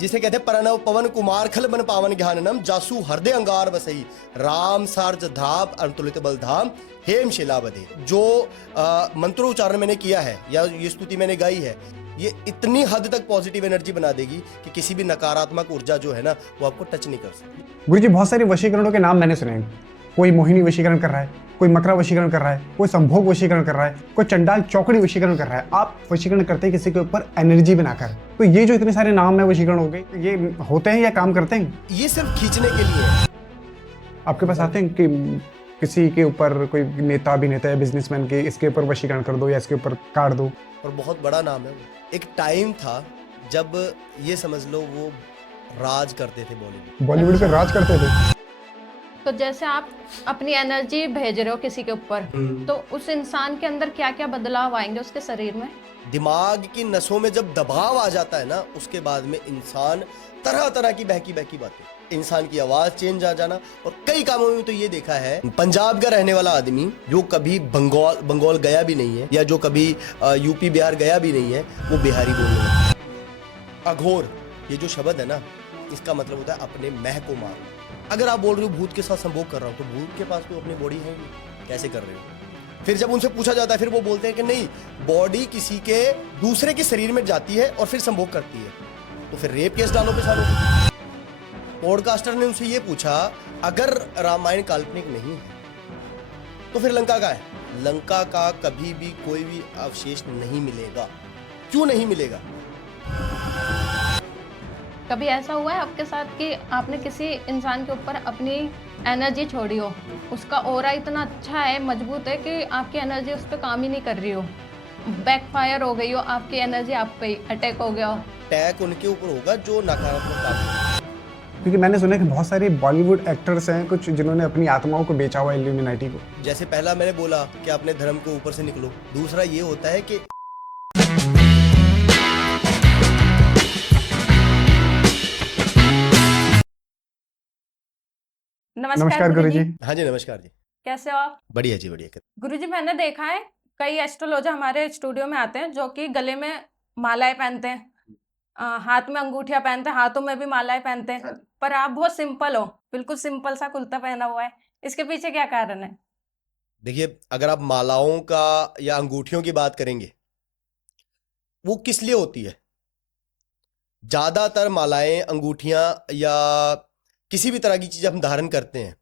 जिसे कहते हैं प्रणव पवन कुमार खल बन पावन ज्ञाननम जासु हृदय अंगार बसई राम सार्ज धाप अंतुलित बलधाम हेम शिलावधे। जो मंत्रोच्चारण मैंने किया है या ये स्तुति मैंने गाई है, ये इतनी हद तक पॉजिटिव एनर्जी बना देगी कि किसी भी नकारात्मक ऊर्जा जो है ना वो आपको टच नहीं कर सकती। गुरुजी, बहुत सारे वशीकरणों के नाम मैंने सुने हैं। कोई मोहिनी वशीकरण कर रहा है, कोई मकरा वशीकरण कर रहा है, कोई संभोग वशीकरण कर रहा है, कोई चंडाल चौकड़ी वशीकरण कर रहा है। आप वशीकरण करते हैं किसी के ऊपर एनर्जी बनाकर। तो ये जो इतने सारे नाम है वशीकरण हो गए, ये होते हैं या काम करते हैं? ये सिर्फ खींचने के लिए है। आपके पास आते हैं कि किसी के ऊपर कोई नेता अभिनेता या बिजनेसमैन के इसके ऊपर वशीकरण कर दो या इसके ऊपर काट दो? और बहुत बड़ा नाम है वो। एक टाइम था जब ये समझ लो वो राज करते थे बॉलीवुड पे राज करते थे। तो जैसे आप अपनी एनर्जी भेज रहे हो किसी के ऊपर, तो उस इंसान के अंदर क्या क्या बदलाव आएंगे उसके शरीर में? दिमाग की नसों में जब दबाव आ जाता है ना, उसके बाद में इंसान तरह तरह की बहकी बहकी बातें, इंसान की आवाज चेंज आ जाना। और कई कामों में तो ये देखा है, पंजाब का रहने वाला आदमी जो कभी बंगाल गया भी नहीं है या जो कभी यूपी बिहार गया भी नहीं है, वो बिहारी बोलने लगता है। अघोर ये जो शब्द है ना, इसका मतलब होता है अपने मह को मारना। अगर आप बोल रहे हो भूत के साथ संभोग कर रहा हूं, तो भूत के पास तो अपनी बॉडी है नहीं, कैसे कर रहे हो? फिर जब उनसे पूछा जाता है, फिर वो बोलते हैं कि नहीं, बॉडी किसी के दूसरे के शरीर में जाती है और फिर संभोग करती है। तो फिर रेप केस डालो पे सालों। पॉडकास्टर ने उनसे ये पूछा, अगर रामायण काल्पनिक नहीं है तो फिर लंका का है? लंका का कभी भी कोई भी अवशेष नहीं मिलेगा। क्यों नहीं मिलेगा? कभी ऐसा हुआ है आपके साथ कि आपने किसी इंसान के ऊपर अपनी एनर्जी छोड़ी हो, उसका ऑरा इतना अच्छा है, मजबूत है कि आपकी एनर्जी उस पर काम ही नहीं कर रही हो, बैकफायर हो गई हो, आपकी एनर्जी आप पे अटैक हो गया हो? अटैक उनके ऊपर होगा जो नकारात्मक काम करते हैं। क्योंकि मैंने सुना है कि बहुत सारे बॉलीवुड एक्टर्स हैं कुछ जिन्होंने अपनी आत्माओं को बेचा हुआ है इल्यूमिनाटी को। जैसे पहला मैंने बोला कि अपने धर्म के ऊपर से निकलो, दूसरा ये होता है कि नमस्कार गुरुजी। हाँ जी, नमस्कार जी। कैसे हो आप? बढ़िया जी, बढ़िया। गुरुजी, मैंने देखा है कई एस्ट्रोलॉजर हमारे स्टूडियो में आते हैं जो कि गले में मालाएं पहनते हैं, हाथ में अंगूठियां पहनते हैं, हाथों में भी मालाएं पहनते हैं, पर आप बहुत सिंपल हो, बिल्कुल सिंपल सा कुर्ता पहना हुआ है। इसके पीछे क्या कारण है? देखिए, अगर आप मालाओं का या अंगूठियों की बात करेंगे, वो किस लिए होती है? ज्यादातर मालाएं, अंगूठियां या किसी भी तरह की चीज हम धारण करते हैं,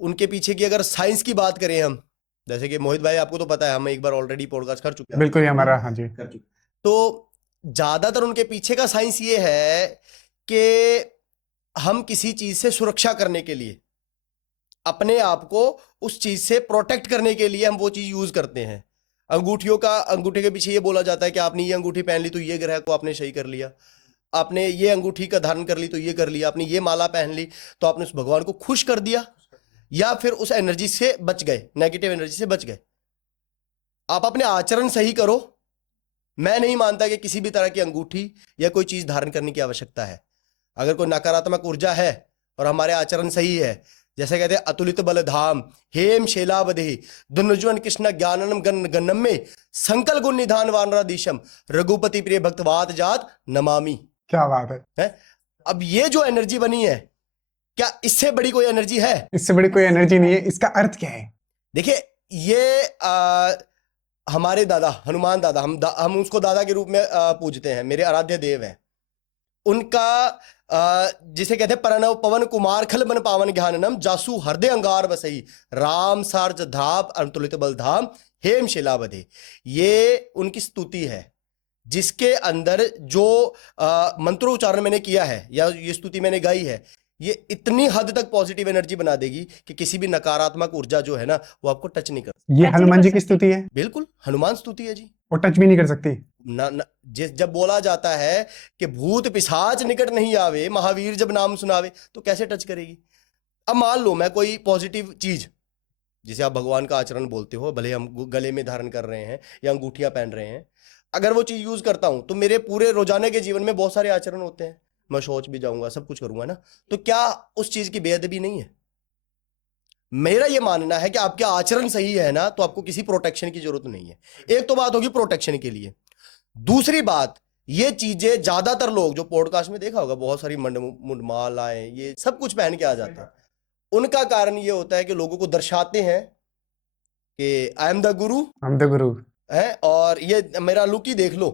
उनके पीछे की अगर साइंस की बात करें हम, जैसे कि मोहित भाई आपको तो पता है, हम एक बार ऑलरेडी पॉडकास्ट कर चुके हैं। बिल्कुल ही हमारा, हाँ जी, कर चुके। तो ज्यादातर उनके पीछे का साइंस ये है कि हम किसी चीज से सुरक्षा करने के लिए, अपने आप को उस चीज से प्रोटेक्ट करने के लिए हम वो चीज यूज करते हैं। अंगूठे के पीछे ये बोला जाता है कि आपने ये अंगूठी पहन ली तो ये ग्रह को आपने सही कर लिया, आपने ये अंगूठी का धारण कर ली तो ये कर लिया, आपने ये माला पहन ली तो आपने उस भगवान को खुश कर दिया, या फिर उस एनर्जी से बच गए, नेगेटिव एनर्जी से बच गए। आप अपने आचरण सही करो। मैं नहीं मानता कि किसी भी तरह की अंगूठी या कोई चीज धारण करने की आवश्यकता है। अगर कोई नकारात्मक ऊर्जा है और हमारे आचरण सही है, जैसे कहते हैं अतुलित बलधाम हेम शैलावधे दुर्जुवन कृष्ण ज्ञाननम गन्नम में संकल गुण निधान वानराधीशम रघुपति प्रिय भक्तवात जात नमामि। क्या बात है? अब ये जो एनर्जी बनी है, क्या इससे बड़ी कोई एनर्जी है? इससे बड़ी कोई एनर्जी नहीं है। इसका अर्थ क्या है? देखिए, ये हमारे दादा हनुमान दादा, हम उसको दादा के रूप में पूजते हैं, मेरे आराध्य देव हैं। उनका जिसे कहते हैं प्रणव पवन कुमार खल बन पावन ज्ञाननम जासु हृदय अंगार बसई राम सार्ज धाप अंतुलित बलधाम हेम शिलावधे। ये उनकी स्तुति है, जिसके अंदर जो मंत्रोच्चारण मैंने किया है या ये स्तुति मैंने गाई है, ये इतनी हद तक पॉजिटिव एनर्जी बना देगी कि किसी भी नकारात्मक ऊर्जा जो है ना वो आपको टच नहीं कर सकती। ये हनुमान जी की स्तुति है? बिल्कुल, हनुमान स्तुति है जी। वो टच भी नहीं कर सकती ना, जब बोला जाता है कि भूत पिशाच निकट नहीं आवे, महावीर जब नाम सुनावे, तो कैसे टच करेगी? अब मान लो मैं कोई पॉजिटिव चीज, जिसे आप भगवान का आचरण बोलते हो, भले हम गले में धारण कर रहे हैं या अंगूठियां पहन रहे हैं, अगर वो चीज यूज करता हूं तो मेरे पूरे रोजाना के जीवन में बहुत सारे आचरण होते हैं, मैं शौच भी जाऊंगा, सब कुछ करूंगा ना, तो क्या उस चीज की बेअदबी नहीं है? मेरा ये मानना है कि आपके आचरण सही है ना, तो आपको किसी प्रोटेक्शन की जरूरत नहीं है। एक तो बात होगी प्रोटेक्शन के लिए, दूसरी बात ये चीजें ज्यादातर लोग जो पॉडकास्ट में देखा होगा, बहुत सारी मुंडमालाएं ये सब कुछ पहन के आ जाते हैं। उनका कारण ये होता है कि लोगों को दर्शाते हैं कि आई एम द गुरु हम द गुरु। है, और ये मेरा लुक ही देख लो,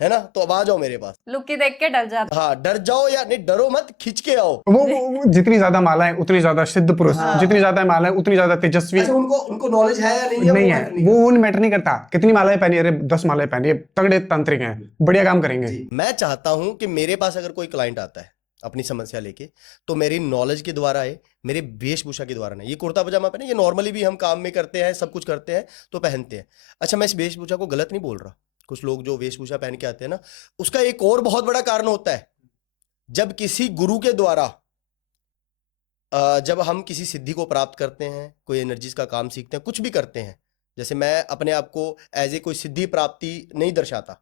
है ना, तो अब आ जाओ मेरे पास। लुक ही देख के डर जाता हाँ, डर जाओ या नहीं, डरो मत, खिंच के आओ। वो जितनी ज्यादा मालाएं उतनी ज्यादा सिद्ध पुरुष, हाँ। जितनी ज्यादा मालाएं उतनी ज्यादा तेजस्वी। अच्छा, उनको नॉलेज है या नहीं है, नहीं वो है, मैटर नहीं वो मैटर नहीं करता कितनी मालाएं पहनी, अरे 10 मालाएं पहनी है, तगड़े तांत्रिक हैं, बढ़िया काम करेंगे। जी, मैं चाहता हूं कि मेरे पास अगर कोई क्लाइंट आता है अपनी समस्या लेके, तो मेरी नॉलेज के द्वारा आए, मेरे वेशभूषा के द्वारा नहीं। ये कुर्ता पजामा पहने, ये नॉर्मली भी हम काम में करते हैं, सब कुछ करते हैं तो पहनते हैं। अच्छा, मैं इस वेशभूषा को गलत नहीं बोल रहा। कुछ लोग जो वेशभूषा पहन के आते हैं ना, उसका एक और बहुत बड़ा कारण होता है, जब किसी गुरु के द्वारा जब हम किसी सिद्धि को प्राप्त करते हैं, कोई एनर्जीज का काम सीखते हैं, कुछ भी करते हैं, जैसे मैं अपने आप को एज ए कोई सिद्धि प्राप्ति नहीं दर्शाता,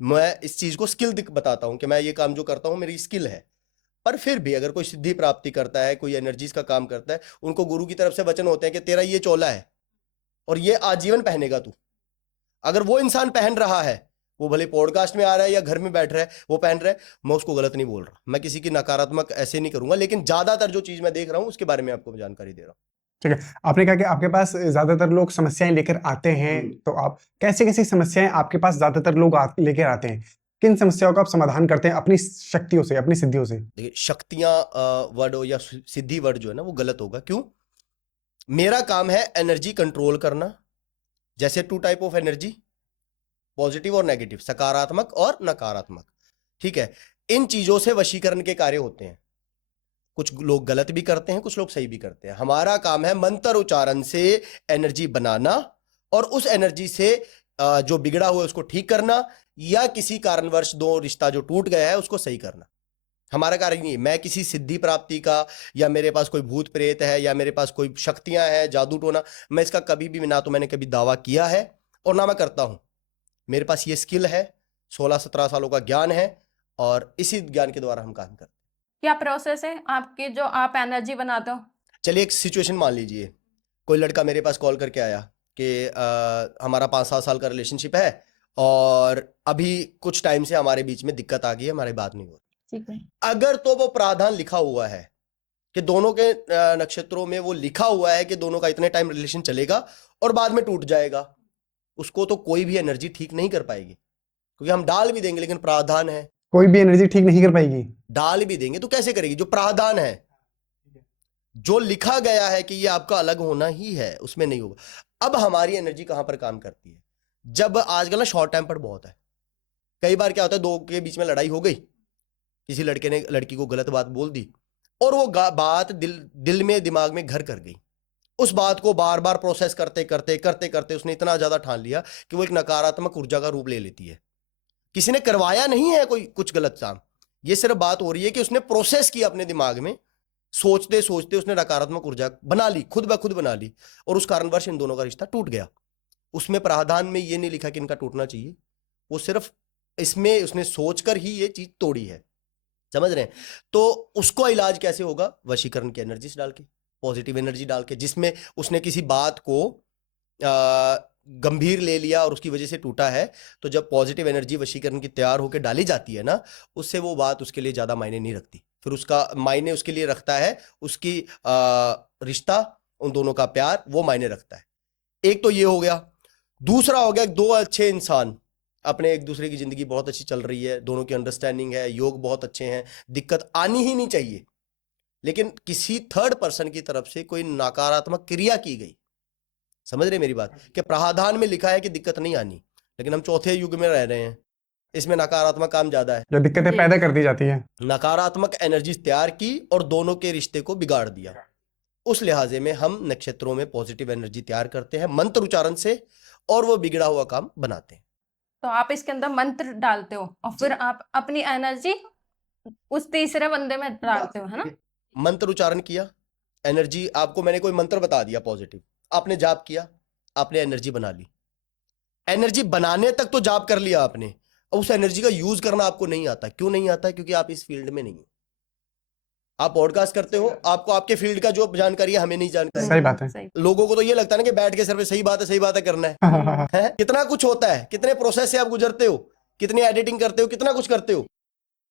मैं इस चीज को स्किल बताता हूं कि मैं ये काम जो करता हूं मेरी स्किल है। पर फिर भी अगर कोई सिद्धि प्राप्ति करता है, कोई एनर्जीज का काम करता है, उनको गुरु की तरफ से वचन होते हैं कि तेरा ये चोला है और ये आजीवन पहनेगा तू। अगर वो इंसान पहन रहा है, वो भले पॉडकास्ट में आ रहा है या घर में बैठ रहा है, वो पहन रहा है, मैं उसको गलत नहीं बोल रहा, मैं किसी की नकारात्मक ऐसे नहीं करूंगा, लेकिन ज्यादातर जो चीज मैं देख रहा हूं उसके बारे में आपको जानकारी दे रहा हूं। ठीक है, आपने कहा कि आपके पास ज्यादातर लोग समस्याएं लेकर आते हैं, तो आप कैसी कैसी समस्याएं आपके पास ज्यादातर लोग लेकर आते हैं, किन समस्याओं का आप समाधान करते हैं अपनी शक्तियों से, अपनी सिद्धियों से? देखिए, शक्तियां वर्ड हो या सिद्धि वर्ड जो है ना, वो गलत होगा। क्यों? मेरा काम है एनर्जी कंट्रोल करना। जैसे 2 टाइप ऑफ एनर्जी, पॉजिटिव और नेगेटिव, सकारात्मक और नकारात्मक, ठीक है। इन चीजों से वशीकरण के कार्य होते हैं। कुछ लोग गलत भी करते हैं, कुछ लोग सही भी करते हैं। हमारा काम है मंत्र उच्चारण से एनर्जी बनाना और उस एनर्जी से जो बिगड़ा हुआ है उसको ठीक करना, या किसी कारणवश दो रिश्ता जो टूट गया है उसको सही करना। हमारा कार्य नहीं है। मैं किसी सिद्धि प्राप्ति का, या मेरे पास कोई भूत प्रेत है, या मेरे पास कोई शक्तियां हैं, जादू टोना, मैं इसका कभी भी, ना तो मैंने कभी दावा किया है और ना मैं करता हूं। मेरे पास ये स्किल है, 16-17 सालों का ज्ञान है, और इसी ज्ञान के द्वारा हम काम करते हैं। क्या प्रोसेस है आपकी जो आप एनर्जी बनाते हो? चलिए एक सिचुएशन मान लीजिए, कोई लड़का मेरे पास कॉल करके आया कि हमारा 5-7 साल का रिलेशनशिप है और अभी कुछ टाइम से हमारे बीच में दिक्कत आ गई है, हमारी बात नहीं हो रही। ठीक है। अगर तो वो प्रावधान लिखा हुआ है कि दोनों के नक्षत्रों में वो लिखा हुआ है कि दोनों का इतने टाइम रिलेशन चलेगा और बाद में टूट जाएगा, उसको तो कोई भी एनर्जी ठीक नहीं कर पाएगी। क्योंकि हम डाल भी देंगे, लेकिन प्रावधान है, कोई भी एनर्जी ठीक नहीं कर पाएगी। डाल भी देंगे तो कैसे करेगी? जो प्रावधान है, जो लिखा गया है कि ये आपका अलग होना ही है, उसमें नहीं होगा। अब हमारी एनर्जी कहां पर काम करती है? जब आजकल ना शॉर्ट टेम्पर बहुत है। कई बार क्या होता है, दो के बीच में लड़ाई हो गई, किसी लड़के ने लड़की को गलत बात बोल दी और वो बात दिल में, दिमाग में घर कर गई। उस बात को बार बार प्रोसेस करते करते करते करते उसने इतना ज्यादा ठान लिया कि वो एक नकारात्मक ऊर्जा का रूप ले लेती है। किसी ने करवाया नहीं है कोई कुछ गलत काम, ये सिर्फ बात हो रही है कि उसने प्रोसेस किया अपने दिमाग में, सोचते सोचते उसने नकारात्मक ऊर्जा बना ली, खुद ब खुद बना ली, और उस कारणवश इन दोनों का रिश्ता टूट गया। उसमें प्रावधान में ये नहीं लिखा कि इनका टूटना चाहिए, वो सिर्फ इसमें उसने सोचकर ही ये चीज तोड़ी है। समझ रहे हैं? तो उसको इलाज कैसे होगा? वशीकरण की एनर्जी डाल के, पॉजिटिव एनर्जी डाल के, जिसमें उसने किसी बात को गंभीर ले लिया और उसकी वजह से टूटा है। तो जब पॉजिटिव एनर्जी वशीकरण की तैयार होकर डाली जाती है ना, उससे वो बात उसके लिए ज्यादा मायने नहीं रखती। फिर उसका मायने उसके लिए रखता है उसकी रिश्ता, उन दोनों का प्यार, वो मायने रखता है। एक तो ये हो गया। दूसरा हो गया, दो अच्छे इंसान अपने एक दूसरे की जिंदगी बहुत अच्छी चल रही है, दोनों की अंडरस्टैंडिंग है, योग बहुत अच्छे हैं, दिक्कत आनी ही नहीं चाहिए, लेकिन किसी थर्ड पर्सन की तरफ से कोई नकारात्मक क्रिया की गई। समझ रहे मेरी बात? कि प्रावधान में लिखा है कि दिक्कत नहीं आनी, लेकिन हम चौथे युग में रह रहे हैं, इसमें नकारात्मक काम ज्यादा है, जो दिक्कतें पैदा कर दी जाती है। नकारात्मक एनर्जी तैयार की और दोनों के रिश्ते को बिगाड़ दिया। उस लिहाजे में हम नक्षत्रों में पॉजिटिव एनर्जी तैयार करते हैं मंत्र उच्चारण से, और वो बिगड़ा हुआ काम बनाते हैं। तो आप इसके अंदर मंत्र डालते हो और फिर आप अपनी एनर्जी उस तीसरे बंदे में डालते हो, है ना? मंत्र उच्चारण किया, एनर्जी, आपको मैंने कोई मंत्र बता दिया पॉजिटिव, आपने जाप किया, आपने एनर्जी बना ली। एनर्जी बनाने तक तो जाप कर लिया आपने, और उस एनर्जी का यूज करना आपको नहीं आता। क्यों नहीं आता? क्योंकि आप इस फील्ड में नहीं हो। आप पॉडकास्ट करते हो, आपको आपके फील्ड का जो जानकारी है हमें नहीं जानकारी। सही बात है। सही। लोगों को तो ये लगता है ना कि बैठ के सर पे सही बात है करना है। हैं? कितना कुछ होता है, कितने प्रोसेस से आप गुजरते हो, कितनी एडिटिंग करते हो, कितना कुछ करते हो।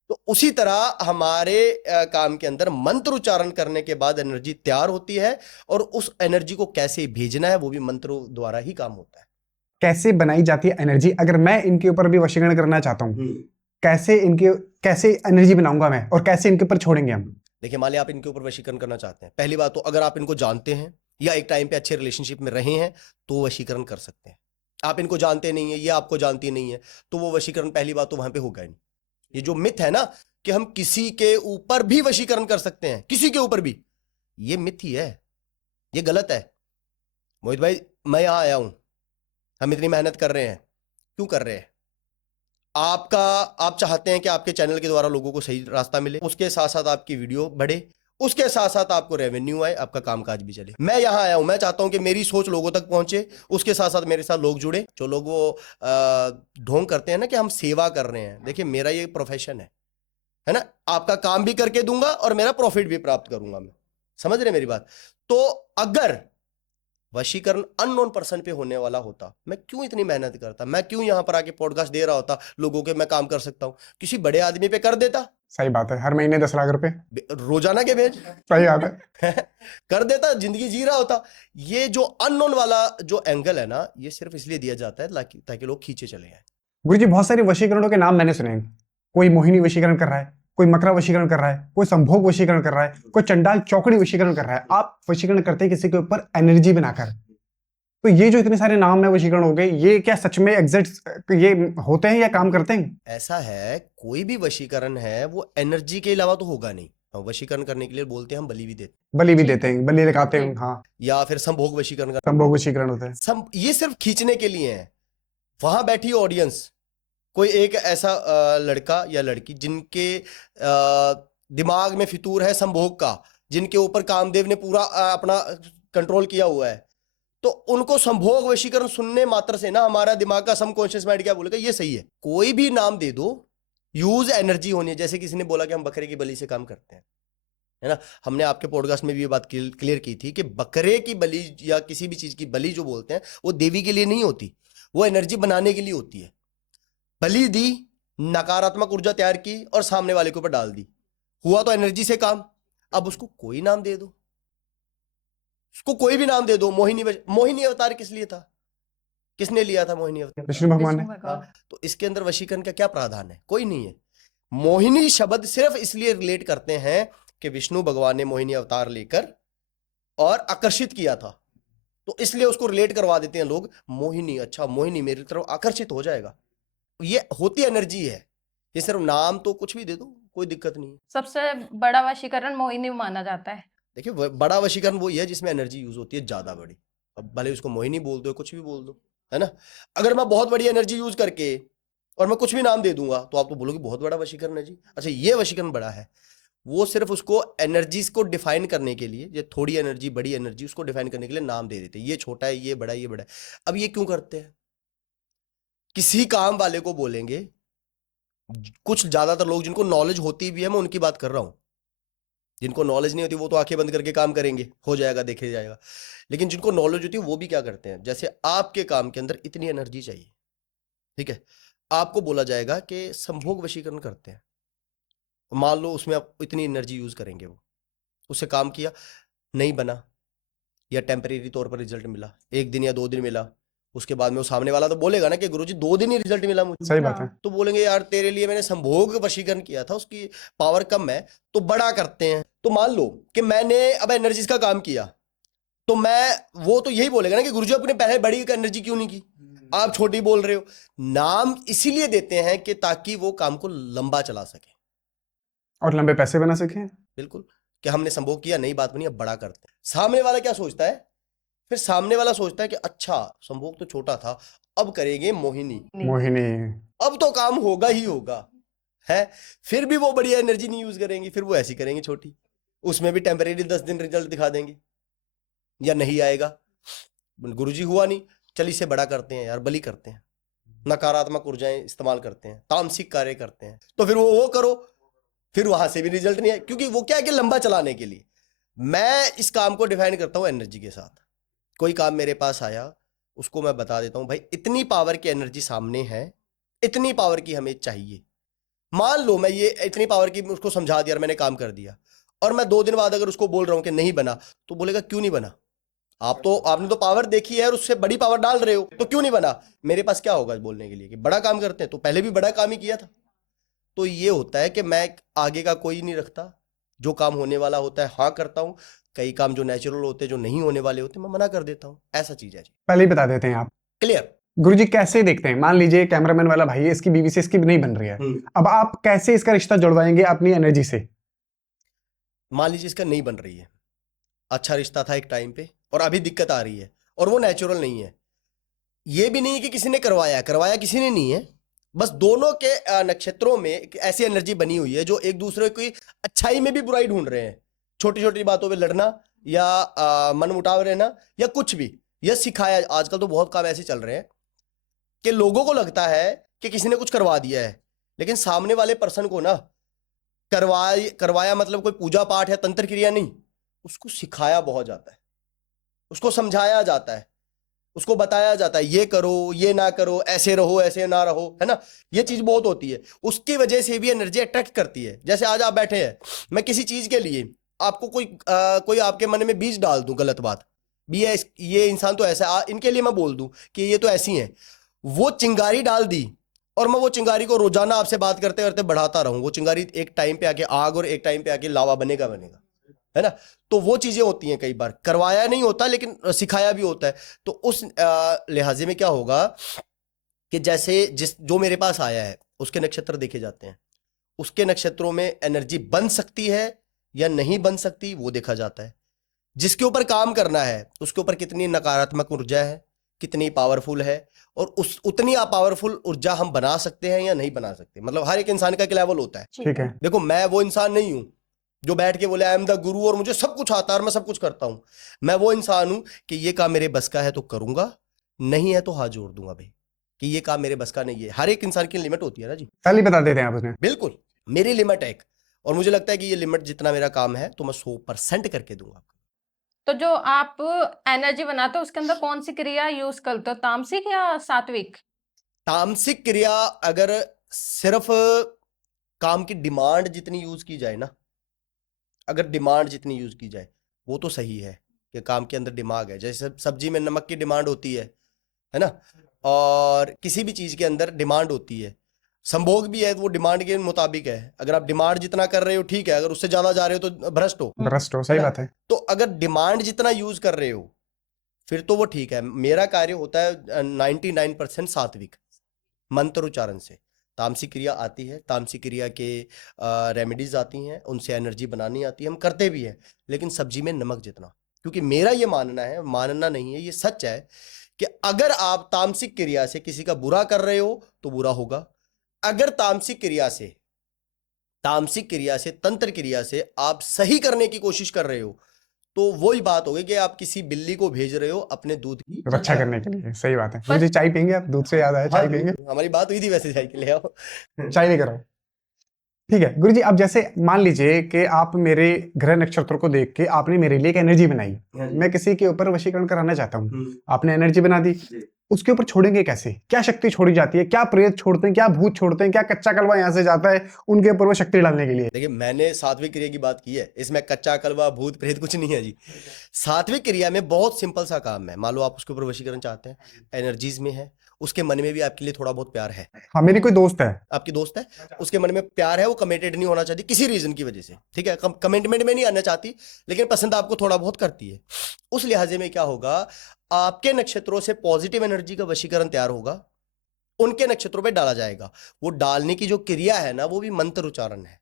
तो उसी तरह हमारे काम के अंदर मंत्र उच्चारण करने के बाद एनर्जी तैयार होती है, और उस एनर्जी को कैसे भेजना है वो भी मंत्रों द्वारा ही काम होता है। कैसे बनाई जाती है एनर्जी, अगर मैं इनके ऊपर भी वशीकरण करना चाहता हूँ, कैसे एनर्जी बनाऊंगा मैं, और कैसे इनके ऊपर छोड़ेंगे हम? देखिए, मान लिया आप इनके ऊपर वशीकरण करना चाहते हैं, पहली बात तो अगर आप इनको जानते हैं या एक टाइम पे अच्छे रिलेशनशिप में रहे हैं तो वशीकरण कर सकते हैं। आप इनको जानते नहीं है, ये आपको जानती नहीं है, तो वो वशीकरण पहली बात तो वहां पे होगा ही नहीं। ये जो मिथ है ना कि हम किसी के ऊपर भी वशीकरण कर सकते हैं, किसी के ऊपर भी, ये मिथ ही है, ये गलत है। मोहित भाई, मैं यहां आया हूं, हम इतनी मेहनत कर रहे हैं, क्यों कर रहे हैं? आप चाहते हैं कि आपके चैनल के द्वारा लोगों को सही रास्ता मिले, उसके साथ साथ आपकी वीडियो बढ़े, उसके साथ साथ आपको रेवेन्यू आए, आपका कामकाज भी चले। मैं यहां आया हूं, मैं चाहता हूं कि मेरी सोच लोगों तक पहुंचे, उसके साथ साथ मेरे साथ लोग जुड़े। जो लोग वो ढोंग करते हैं ना कि हम सेवा कर रहे हैं, देखिए मेरा ये प्रोफेशन है ना, आपका काम भी करके दूंगा और मेरा प्रॉफिट भी प्राप्त करूंगा मैं। समझ रहे मेरी बात? तो अगर वशीकरण अननोन पर्सन पे होने वाला होता, मैं क्यों इतनी मेहनत करता, मैं क्यों यहां पर आके पॉडकास्ट दे रहा होता लोगों के, मैं काम कर सकता हूं, किसी बड़े आदमी पे कर देता, सही बात है, हर महीने 10 लाख रुपए रोजाना के भेज सही बात है। कर देता, जिंदगी जी रहा होता। ये जो अननोन वाला जो एंगल है ना, ये सिर्फ इसलिए दिया जाता है ताकि लोग खींचे चले जाए। गुरु जी, बहुत सारे वशीकरणों के नाम मैंने सुने हैं। कोई मोहिनी वशीकरण कर रहा है, कोई मकरा वशीकरण कर रहा है, कोई संभोग वशीकरण कर रहा है, कोई चंडाल चौकड़ी वशीकरण कर रहा है। आप वशीकरण करते हैं किसी के ऊपर एनर्जी बनाकर। तो ये जो इतने सारे नाम में वशीकरण हो गए, ये क्या सच में एग्जैक्ट ये होते हैं या काम करते हैं? ऐसा है, कोई भी वशीकरण है वो एनर्जी के अलावा तो होगा नहीं। वशीकरण करने के लिए बोलते हैं हम बलि भी देते बलि भी देते हैं, बलि लगाते हैं, हाँ। हैं, या फिर संभोग वशीकरण कर, संभोग वशीकरण होता है। ये सिर्फ खींचने के लिए है। वहां बैठी ऑडियंस, कोई एक ऐसा लड़का या लड़की जिनके दिमाग में फितूर है संभोग का, जिनके ऊपर कामदेव ने पूरा अपना कंट्रोल किया हुआ है, तो उनको संभोग वशीकरण सुनने मात्र से ना हमारा दिमाग का सबकॉन्शियस माइंड क्या बोलेगा, ये सही है। कोई भी नाम दे दो, यूज एनर्जी होनी है। जैसे किसी ने बोला कि हम बकरे की बलि से काम करते हैं, है ना, हमने आपके पॉडकास्ट में भी ये बात क्लियर की थी कि बकरे की बलि या किसी भी चीज की बलि जो बोलते हैं वो देवी के लिए नहीं होती, वो एनर्जी बनाने के लिए होती है। बलि दी, नकारात्मक ऊर्जा तैयार की और सामने वाले के ऊपर डाल दी, हुआ तो एनर्जी से काम। अब उसको कोई नाम दे दो, उसको कोई भी नाम दे दो। मोहिनी अवतार किस लिए था, किसने लिया था मोहिनी अवतार? विष्णु भगवान ने। तो इसके अंदर वशीकरण का क्या प्रावधान है? कोई नहीं है। मोहिनी शब्द सिर्फ इसलिए रिलेट करते हैं कि विष्णु भगवान ने मोहिनी अवतार लेकर और आकर्षित किया था, तो इसलिए उसको रिलेट करवा देते हैं लोग। मोहिनी, अच्छा मोहिनी मेरी तरफ आकर्षित हो जाएगा, ये होती एनर्जी है। ये सिर्फ नाम तो कुछ भी दे दो, कोई दिक्कत नहीं है। सबसे बड़ा वशीकरण मोहिनी माना जाता है। देखिए, बड़ा वशीकरण वो है जिसमें एनर्जी यूज होती है ज्यादा बड़ी। अब भले उसको मोहिनी बोल दो, कुछ भी बोल दो, है ना। अगर मैं बहुत बड़ी एनर्जी यूज करके और मैं कुछ भी नाम दे दूंगा तो आप तो बोलोगे बहुत बड़ा वशीकरण है जी। अच्छा, ये वशीकरण बड़ा है, वो सिर्फ उसको एनर्जीज को डिफाइन करने के लिए, ये थोड़ी एनर्जी बड़ी एनर्जी, उसको डिफाइन करने के लिए नाम दे देते हैं। ये छोटा है, ये बड़ा है, ये बड़ा है। अब ये क्यों करते हैं? किसी काम वाले को बोलेंगे, कुछ ज्यादातर लोग जिनको नॉलेज होती भी है, मैं उनकी बात कर रहा हूं। जिनको नॉलेज नहीं होती वो तो आंखें बंद करके काम करेंगे, हो जाएगा, देखे जाएगा। लेकिन जिनको नॉलेज होती है वो भी क्या करते हैं, जैसे आपके काम के अंदर इतनी एनर्जी चाहिए, ठीक है, आपको बोला जाएगा कि संभोग वशीकरण करते हैं, मान लो उसमें आप इतनी एनर्जी यूज करेंगे, वो उससे काम किया, नहीं बना, या टेम्परेरी तौर पर रिजल्ट मिला, 1 दिन या 2 दिन मिला, उसके बाद में वो सामने वाला तो बोलेगा ना कि गुरुजी 2 दिन ही रिजल्ट मिला मुझे। सही बात है। तो बोलेंगे यार तेरे लिए मैंने संभोग वशीकरण किया था, उसकी पावर कम है, तो बड़ा करते हैं। तो मान लो कि मैंने अब एनर्जीज का काम किया, तो वो तो यही बोलेगा ना कि गुरुजी आपने पहले बड़ी एनर्जी क्यों नहीं की, आप छोटी बोल रहे हो। नाम इसीलिए देते हैं कि ताकि वो काम को लंबा चला सके और लंबे पैसे बना सके। बिल्कुल, कि हमने संभोग किया, नई बात बनी, अब बड़ा करते हैं। सामने वाला क्या सोचता है, फिर सामने वाला सोचता है कि अच्छा संभोग तो छोटा था, अब करेंगे मोहिनी, अब तो काम होगा ही होगा, है। फिर भी वो बढ़िया एनर्जी नहीं यूज करेंगे, फिर वो ऐसी करेंगे छोटी, उसमें भी टेम्परेरी 10 दिन रिजल्ट दिखा देंगे, या नहीं आएगा, गुरुजी हुआ नहीं, चल इसे बड़ा करते हैं यार, बलि करते हैं, नकारात्मक ऊर्जाएं इस्तेमाल करते हैं, तामसिक कार्य करते हैं, तो फिर वो करो, फिर वहां से भी रिजल्ट नहीं आए, क्योंकि वो क्या है कि लंबा चलाने के लिए। मैं इस काम को डिफाइन करता हूं एनर्जी के साथ। कोई काम मेरे पास आया, उसको मैं बता देता हूं भाई इतनी पावर की एनर्जी सामने है, इतनी पावर की हमें चाहिए। मान लो मैं ये इतनी पावर की उसको समझा दिया और मैंने काम कर दिया, और मैं 2 दिन बाद अगर उसको बोल रहा हूं कि नहीं बना, तो बोलेगा क्यों नहीं बना? आपने तो पावर देखी है और उससे बड़ी पावर डाल रहे हो, तो क्यों नहीं बना? मेरे पास क्या होगा बोलने के लिए कि बड़ा काम करते हैं, तो पहले भी बड़ा काम ही किया था। तो ये होता है कि मैं आगे का कोई नहीं रखता, जो काम होने वाला होता है हाँ करता हूँ, कई काम जो नेचुरल होते हैं, जो नहीं होने वाले होते, मैं मना कर देता हूँ। ऐसा चीज है जी। पहले ही बता देते हैं आप। क्लियर। गुरुजी कैसे देखते हैं, मान लीजिए कैमरामैन वाला भाई है, इसकी बीवी से इसकी नहीं बन रही है, अब आप कैसे इसका रिश्ता जुड़वाएंगे अपनी एनर्जी से? मान लीजिए इसका नहीं बन रही है, अच्छा रिश्ता था एक टाइम पे और अभी दिक्कत आ रही है और वो नेचुरल नहीं है। ये भी नहीं है कि किसी ने करवाया किसी ने नहीं है, बस दोनों के नक्षत्रों में एक ऐसी एनर्जी बनी हुई है जो एक दूसरे की अच्छाई में भी बुराई ढूंढ रहे हैं। छोटी छोटी बातों पे लड़ना या मनमुटाव रहना या कुछ भी, यह सिखाया। आजकल तो बहुत काम ऐसे चल रहे हैं कि लोगों को लगता है कि किसी ने कुछ करवा दिया है, लेकिन सामने वाले पर्सन को ना करवाया मतलब कोई पूजा पाठ या तंत्र क्रिया नहीं, उसको सिखाया बहुत जाता है, उसको समझाया जाता है, उसको बताया जाता है ये करो ये ना करो, ऐसे रहो ऐसे ना रहो, है ना। ये चीज बहुत होती है, उसकी वजह से भी एनर्जी अट्रैक्ट करती है। जैसे आज आप बैठे हैं, मैं किसी चीज के लिए आपको कोई आपके मन में बीज डाल दूं, गलत बात भी है, ये इंसान तो ऐसा इनके लिए मैं बोल दूं कि ये तो ऐसी है, वो चिंगारी डाल दी और मैं वो चिंगारी को रोजाना आपसे बात करते करते बढ़ाता रहूं, वो चिंगारी एक टाइम पे आके आग और एक टाइम पे आके लावा बनेगा, है ना। तो वो चीजें होती हैं, कई बार करवाया नहीं होता लेकिन सिखाया भी होता है। तो उस लिहाजे में क्या होगा कि जैसे जो मेरे पास आया है उसके नक्षत्र देखे जाते हैं, उसके नक्षत्रों में एनर्जी बन सकती है या नहीं बन सकती वो देखा जाता है। जिसके ऊपर काम करना है उसके ऊपर कितनी नकारात्मक ऊर्जा है, कितनी पावरफुल है, और उतनी पावरफुल ऊर्जा हम बना सकते हैं या नहीं बना सकते। मतलब हर एक इंसान का एक लेवल होता है। ठीक है। देखो मैं वो इंसान नहीं हूं जो बैठ के बोले आई एम द गुरु और मुझे सब कुछ आता है और मैं सब कुछ करता हूं। मैं वो इंसान हूं कि ये काम मेरे बस का है तो करूंगा, नहीं है तो हाथ जोड़ दूंगा भाई कि ये काम मेरे बस का नहीं है। हर एक इंसान की लिमिट होती है ना जी। पहले ही बता देते हैं आप उसमें। बिल्कुल, मेरी लिमिट है एक, और मुझे लगता है कि ये लिमिट जितना मेरा काम है तो मैं 100% करके दूंगा। तो जो आप एनर्जी बनाते हो उसके अंदर कौन सी क्रिया यूज करते हो, तामसिक या सात्विक? तामसिक क्रिया अगर सिर्फ काम की डिमांड जितनी यूज की जाए ना, अगर डिमांड जितनी यूज की जाए वो तो सही है कि काम के अंदर दिमाग है। जैसे सब्जी में नमक की डिमांड होती है ना, और किसी भी चीज के अंदर डिमांड होती है। संभोग भी है, वो डिमांड के मुताबिक है। अगर आप डिमांड जितना कर रहे हो ठीक है, अगर उससे ज्यादा जा रहे हो तो भ्रष्ट हो, भ्रष्ट हो, सही बात है। तो अगर डिमांड जितना यूज कर रहे हो फिर तो वो ठीक है। मेरा कार्य होता है 99% सात्विक, मंत्र उच्चारण से। तामसिक क्रिया आती है, तामसिक क्रिया के रेमेडीज आती हैं, उनसे एनर्जी बनानी आती है, हम करते भी हैं, लेकिन सब्जी में नमक जितना। क्योंकि मेरा ये मानना है, मानना नहीं है, ये सच है कि अगर आप तामसिक क्रिया से किसी का बुरा कर रहे हो तो बुरा होगा। अगर तामसिक क्रिया से तंत्र क्रिया से आप सही करने की कोशिश कर रहे हो तो वही बात होगी कि आप किसी बिल्ली को भेज रहे हो अपने दूध की रक्षा करने के लिए। सही बात है। मुझे चाय पियेंगे आप? दूध से याद आया, चाय पियेंगे? हमारी बात हुई थी वैसे, चाय के लिए आओ। चाय लेकर आओ। ठीक है गुरुजी, अब जैसे मान लीजिए कि आप मेरे ग्रह नक्षत्र को देख के आपने मेरे लिए एक एनर्जी बनाई, मैं किसी के ऊपर वशीकरण कराना चाहता हूँ, आपने एनर्जी बना दी, उसके ऊपर छोड़ेंगे कैसे? क्या शक्ति छोड़ी जाती है? क्या प्रेत छोड़ते हैं? क्या भूत छोड़ते हैं? क्या कच्चा कलवा यहाँ से जाता है उनके ऊपर वो शक्ति डालने के लिए? देखिए मैंने सात्विक क्रिया की बात की है, इसमें कच्चा कलवा भूत प्रेत कुछ नहीं है जी। सात्विक क्रिया में बहुत सिंपल सा काम है। मान लो आप उसके ऊपर वशीकरण चाहते हैं, एनर्जीज में है, उसके मन में भी आपके लिए थोड़ा बहुत प्यार है। हाँ, मेरी कोई दोस्त है, आपकी दोस्त है, उसके मन में प्यार है, वो कमिटेड नहीं होना चाहती किसी रीजन की वजह से, ठीक है, कमिटमेंट में नहीं आना चाहती, लेकिन पसंद आपको थोड़ा बहुत करती है। उस लिहाजे में क्या होगा, आपके नक्षत्रों से पॉजिटिव एनर्जी का वशीकरण तैयार होगा, उनके नक्षत्रों पे डाला जाएगा। वो डालने की जो क्रिया है ना, वो भी मंत्र उच्चारण है।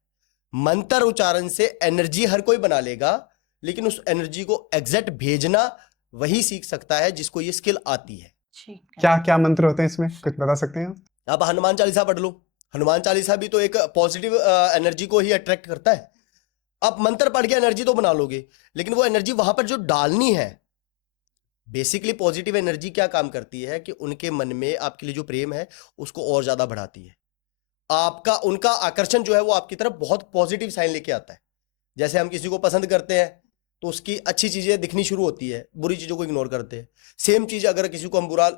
मंत्र उच्चारण से एनर्जी हर कोई बना लेगा, लेकिन उस एनर्जी को एग्जैक्ट भेजना वही सीख सकता है जिसको ये स्किल आती है। क्या क्या मंत्र होते हैं इसमें, कुछ बता सकते हैं आप? आप हनुमान चालीसा पढ़ लो, हनुमान चालीसा भी तो एक पॉजिटिव एनर्जी को ही अट्रैक्ट करता है। आप मंत्र पढ़ के एनर्जी तो बना लोगे, लेकिन वो एनर्जी वहां पर जो डालनी है, बेसिकली पॉजिटिव एनर्जी क्या काम करती है कि उनके मन में आपके लिए जो प्रेम है उसको और ज्यादा बढ़ाती है। आपका उनका आकर्षण जो है वो आपकी तरफ बहुत पॉजिटिव साइन लेके आता है। जैसे हम किसी को पसंद करते हैं तो उसकी अच्छी चीजें दिखनी शुरू होती है, बुरी चीजों को इग्नोर करते हैं। सेम चीज अगर किसी को हम बुरा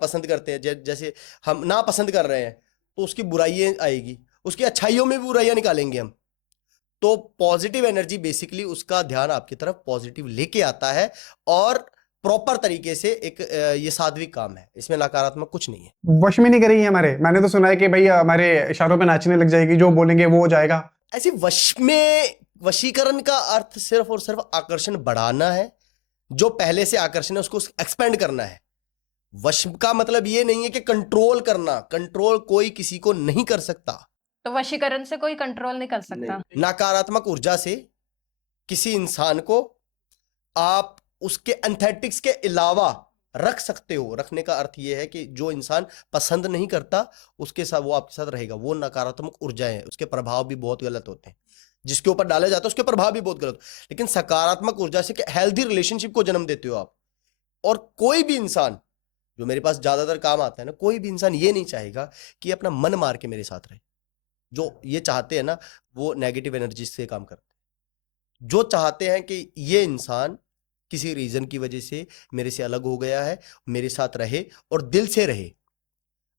पसंद करते हैं, जैसे हम ना पसंद कर रहे हैं तो उसकी बुराइयां आएगी, उसकी अच्छाइयों में भी बुराइयां निकालेंगे हम। तो पॉजिटिव एनर्जी बेसिकली उसका ध्यान आपकी तरफ पॉजिटिव लेके आता है, और प्रॉपर तरीके से एक ये सात्विक काम है, इसमें नकारात्मक कुछ नहीं है। वश में नहीं करेगी हमारे। मैंने तो सुना है कि भाई हमारे इशारों पे नाचने लग जाएगी, जो बोलेंगे वो हो जाएगा। ऐसे वशीकरण का अर्थ सिर्फ और सिर्फ आकर्षण बढ़ाना है, जो पहले से आकर्षण है उसको एक्सपेंड करना है। वश का मतलब ये नहीं है कि कंट्रोल करना, कंट्रोल कोई किसी को नहीं कर सकता। तो वशीकरण से कोई कंट्रोल नहीं कर सकता। नकारात्मक ऊर्जा से किसी इंसान को आप उसके एंथेटिक्स के अलावा रख सकते हो। रखने का अर्थ यह है कि जो इंसान पसंद नहीं करता उसके साथ वो आपके साथ रहेगा। वो नकारात्मक ऊर्जा है, उसके प्रभाव भी बहुत गलत होते हैं, जिसके ऊपर डाले जाते हैं उसके प्रभाव भी बहुत गलत। लेकिन सकारात्मक ऊर्जा से हेल्दी रिलेशनशिप को जन्म देते हो आप। और कोई भी इंसान जो मेरे पास ज्यादातर काम आता है ना, कोई भी इंसान ये नहीं चाहेगा कि अपना मन मार के मेरे साथ रहे। जो ये चाहते हैं ना, वो नेगेटिव एनर्जी से काम करते हैं। जो चाहते हैं कि ये इंसान किसी रीजन की वजह से मेरे से अलग हो गया है, मेरे साथ रहे और दिल से रहे।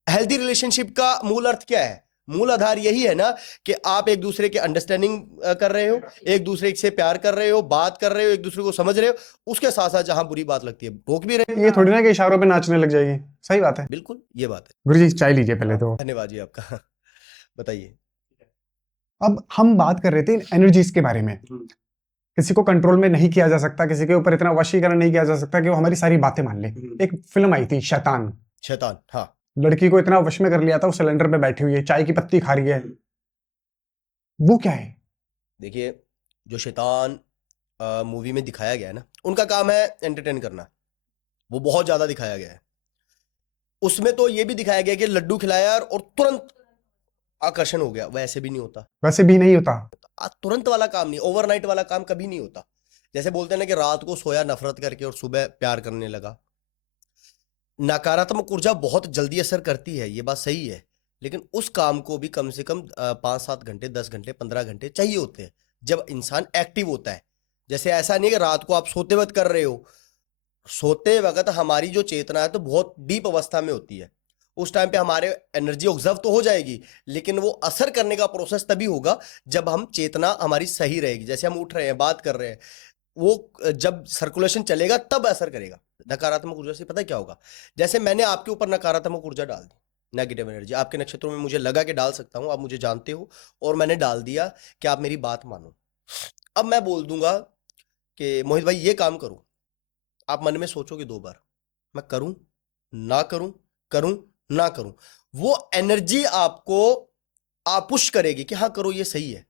हेल्दी रिलेशनशिप का मूल अर्थ क्या है? मूल आधार यही है ना कि आप एक दूसरे के अंडरस्टैंडिंग कर रहे हो, एक दूसरे से प्यार कर रहे हो, बात कर रहे हो, एक दूसरे को समझ रहे हो। उसके साथ साथ जहां बुरी बात लगती है रोक भी रहे हो। ये थोड़ी ना कि इशारों पे नाचने लग जाएगी। सही बात है। बिल्कुल ये बात है। गुरुजी चाय लीजिए पहले तो। धन्यवाद जी आपका। बताइए। अब हम बात कर रहे थे एनर्जीज के बारे में। किसी को कंट्रोल में नहीं किया जा सकता, किसी के ऊपर इतना वशीकरण नहीं किया जा सकता कि वो हमारी सारी बातें मान ले। एक फिल्म आई थी शैतान। शैतान, हाँ। लड़की को इतना वश में कर लिया था, वो सिलेंडर पे बैठी हुई है, चाय की पत्ती खा रही है। वो क्या है? देखिए, जो शैतान मूवी में दिखाया गया है ना, उनका काम है एंटरटेन करना। वो बहुत ज्यादा दिखाया गया है। उसमें तो ये भी दिखाया गया कि लड्डू खिलाया और तुरंत आकर्षण हो गया। वैसे भी नहीं होता। वैसे भी नहीं होता। तुरंत वाला काम नहीं, ओवरनाइट वाला काम कभी नहीं होता। जैसे बोलते हैं ना कि रात को सोया नफरत करके और सुबह प्यार करने लगा। नकारात्मक ऊर्जा बहुत जल्दी असर करती है, ये बात सही है। लेकिन उस काम को भी कम से कम 5-7 घंटे, 10 घंटे, 15 घंटे चाहिए होते हैं जब इंसान एक्टिव होता है। जैसे ऐसा नहीं है कि रात को आप सोते वक्त कर रहे हो। सोते वक्त हमारी जो चेतना है तो बहुत डीप अवस्था में होती है। उस टाइम पे हमारे एनर्जी ऑब्जर्व तो हो जाएगी, लेकिन वो असर करने का प्रोसेस तभी होगा जब हम चेतना हमारी सही रहेगी। जैसे हम उठ रहे हैं, बात कर रहे हैं, वो जब सर्कुलेशन चलेगा तब असर करेगा। नकारात्मक ऊर्जा से पता है क्या होगा? जैसे मैंने आपके ऊपर नकारात्मक ऊर्जा डाल दी, नेगेटिव एनर्जी आपके नक्षत्रों में मुझे लगा कि डाल सकता हूं, आप मुझे जानते हो, और मैंने डाल दिया कि आप मेरी बात मानो। अब मैं बोल दूंगा कि मोहित भाई ये काम करो। आप मन में सोचोगे 2 बार, मैं करूं ना करूं, करूं ना करूं। वो एनर्जी आपको पुश करेगी कि हाँ करो, ये सही है।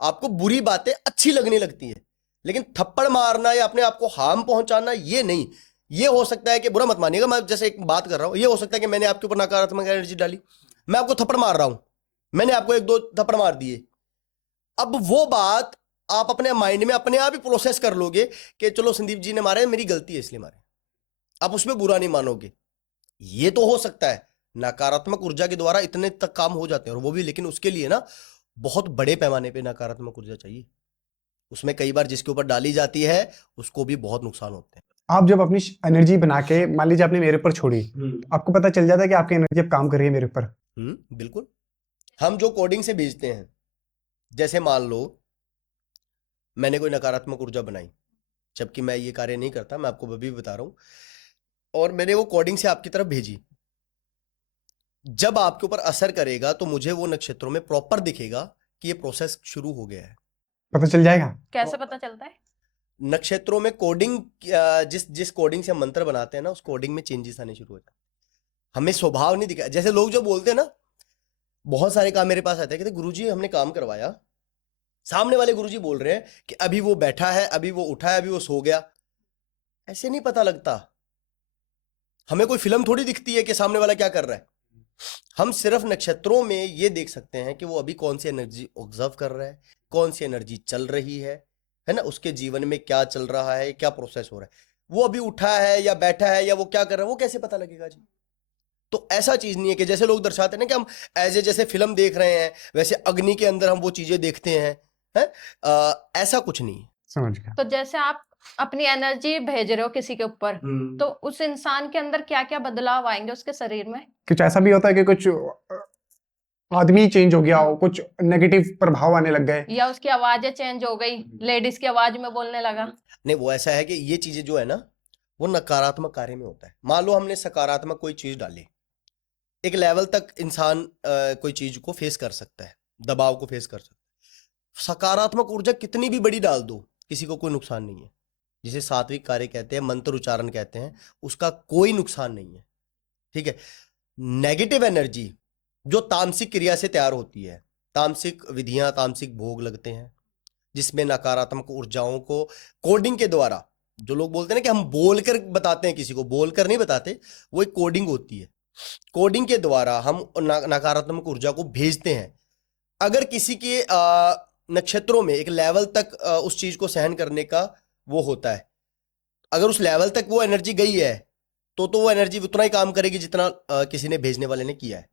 आपको बुरी बातें अच्छी लगने लगती है, लेकिन थप्पड़ मारना या अपने आप को हार्म पहुंचाना ये नहीं। ये हो सकता है कि, बुरा मत मानिएगा, मैं जैसे एक बात कर रहा हूं, ये हो सकता है कि मैंने आपके ऊपर नकारात्मक एनर्जी डाली, मैं आपको थप्पड़ मार रहा हूं, मैंने आपको 1-2 थप्पड़ मार दिए। अब वो बात आप अपने माइंड में अपने आप ही प्रोसेस कर लोगे कि चलो संदीप जी ने मारे, मेरी गलती है इसलिए मारे। आप उसमें बुरा नहीं मानोगे। ये तो हो सकता है। नकारात्मक ऊर्जा के द्वारा इतने तक काम हो जाते हैं, और वो भी, लेकिन उसके लिए ना बहुत बड़े पैमाने पे नकारात्मक ऊर्जा चाहिए। उसमें कई बार जिसके ऊपर डाली जाती है उसको भी बहुत नुकसान होते हैं। आप जब अपनी एनर्जी बना के, मान लीजिए आपने मेरे ऊपर छोड़ी, आपको पता चल जाता है कि आपकी एनर्जी अब काम कर रही है मेरे ऊपर। बिल्कुल। हम जो कोडिंग से भेजते हैं, जैसे मान लो मैंने कोई नकारात्मक ऊर्जा बनाई, जबकि मैं ये कार्य नहीं करता, मैं आपको अभी बता रहा हूं, और मैंने वो कोडिंग से आपकी तरफ भेजी। जब आपके ऊपर असर करेगा तो मुझे वो नक्षत्रों में प्रॉपर दिखेगा कि ये प्रोसेस शुरू हो गया है। पता चल जाएगा। कैसे पता चलता है? नक्षत्रों में कोडिंग, जिस कोडिंग से हम मंत्र बनाते हैं ना, उस कोडिंग में चेंजेस आने शुरू हो जाते हैं। हमें स्वभाव नहीं दिखा। जैसे लोग जो बोलते हैं ना, बहुत सारे काम मेरे पास आते हैं, कहते गुरुजी हमने काम करवाया, सामने वाले गुरुजी बोल रहे हैं कि अभी वो बैठा है, अभी वो उठा है, अभी वो सो गया। ऐसे नहीं पता लगता। हमें कोई फिल्म थोड़ी दिखती है कि सामने वाला क्या कर रहा है। हम सिर्फ नक्षत्रों में ये देख सकते हैं कि वो अभी कौन सी एनर्जी ऑब्जर्व कर रहा है, कौन सी एनर्जी चल रही है ना, उसके जीवन में क्या चल रहा है, क्या प्रोसेस हो रहा है। वो अभी उठा है या बैठा है या वो क्या कर रहा है, वो कैसे पता लगेगा जी? तो ऐसा चीज नहीं है कि जैसे लोग दर्शाते हैं ना कि हम जैसे फिल्म देख रहे हैं, वैसे अग्नि के अंदर हम वो चीजें देखते हैं, ऐसा कुछ नहीं है। समझ गया। तो जैसे आप अपनी एनर्जी भेज रहे हो किसी के ऊपर, तो उस इंसान के अंदर क्या क्या बदलाव आएंगे उसके शरीर में? कुछ ऐसा भी होता है कि कुछ आदमी चेंज हो गया हो, कुछ नेगेटिव प्रभाव आने लग गए। या उसकी आवाजें चेंज हो गई, लेडीज की आवाज में बोलने लगा। नहीं, वो ऐसा है कि ये चीजें जो है ना, वो नकारात्मक कार्य में होता है। मान लो हमने सकारात्मक कोई चीज डाली, एक लेवल तक इंसान कोई चीज को फेस कर सकता है, दबाव को फेस कर सकता है। सकारात्मक ऊर्जा कितनी भी बड़ी डाल दो, किसी को कोई नुकसान नहीं है। जिसे सात्विक कार्य कहते हैं, मंत्र उच्चारण कहते हैं, उसका कोई नुकसान नहीं है। ठीक है। नेगेटिव एनर्जी जो तामसिक क्रिया से तैयार होती है, तामसिक विधियां, तामसिक भोग लगते हैं, जिसमें नकारात्मक ऊर्जाओं को कोडिंग के द्वारा, जो लोग बोलते हैं ना कि हम बोलकर बताते हैं, किसी को बोलकर नहीं बताते, वो एक कोडिंग होती है। कोडिंग के द्वारा हम नकारात्मक ऊर्जा को भेजते हैं। अगर किसी के नक्षत्रों में एक लेवल तक उस चीज को सहन करने का वो होता है, अगर उस लेवल तक वो एनर्जी गई है तो वो एनर्जी उतना ही काम करेगी जितना किसी ने भेजने वाले ने किया है।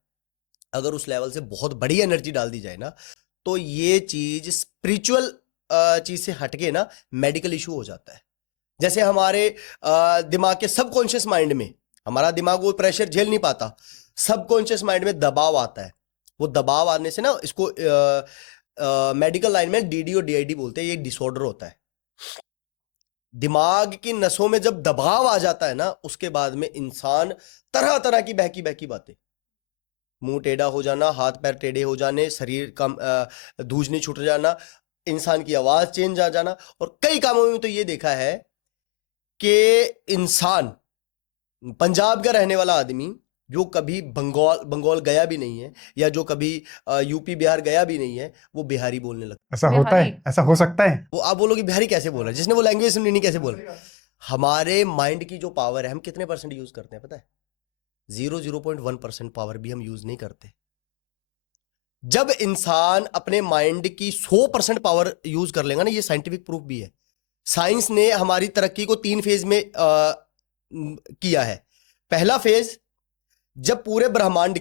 अगर उस लेवल से बहुत बड़ी एनर्जी डाल दी जाए ना, तो ये चीज स्पिरिचुअल चीज से हटके ना मेडिकल इशू हो जाता है। जैसे हमारे दिमाग के सबकॉन्शियस माइंड में, हमारा दिमाग वो प्रेशर झेल नहीं पाता, सबकॉन्शियस माइंड में दबाव आता है। वो दबाव आने से ना, इसको मेडिकल लाइन में डीडी और डीआईडी बोलते हैं, ये डिसऑर्डर होता है। दिमाग की नसों में जब दबाव आ जाता है ना, उसके बाद में इंसान तरह तरह की बहकी बहकी बातें, मुंह टेढ़ा हो जाना, हाथ पैर टेढ़े हो जाने, शरीर का धूजनी छूट जाना, इंसान की आवाज चेंज आ जाना। और कई कामों में तो ये देखा है कि इंसान, पंजाब का रहने वाला आदमी जो कभी बंगाल गया भी नहीं है, या जो कभी यूपी बिहार गया भी नहीं है, वो बिहारी बोलने लगता ऐसा होता है? बिहारी? ऐसा हो सकता है? है। वो आप बोलोगे बिहारी कैसे बोल रहा है, जिसने वो लैंग्वेज सुनी नहीं कैसे बोल रहा है? हमारे माइंड की जो पावर है, हम कितने परसेंट यूज करते हैं पता है? 0.1% पावर भी हम यूज नहीं करते। जब इंसान अपने माइंड की 100% पावर यूज कर लेगा ना, ये साइंटिफिक प्रूफ भी है। साइंस ने हमारी तरक्की को 3 फेज में किया है। पहला फेज, जब पूरे ब्रह्मांड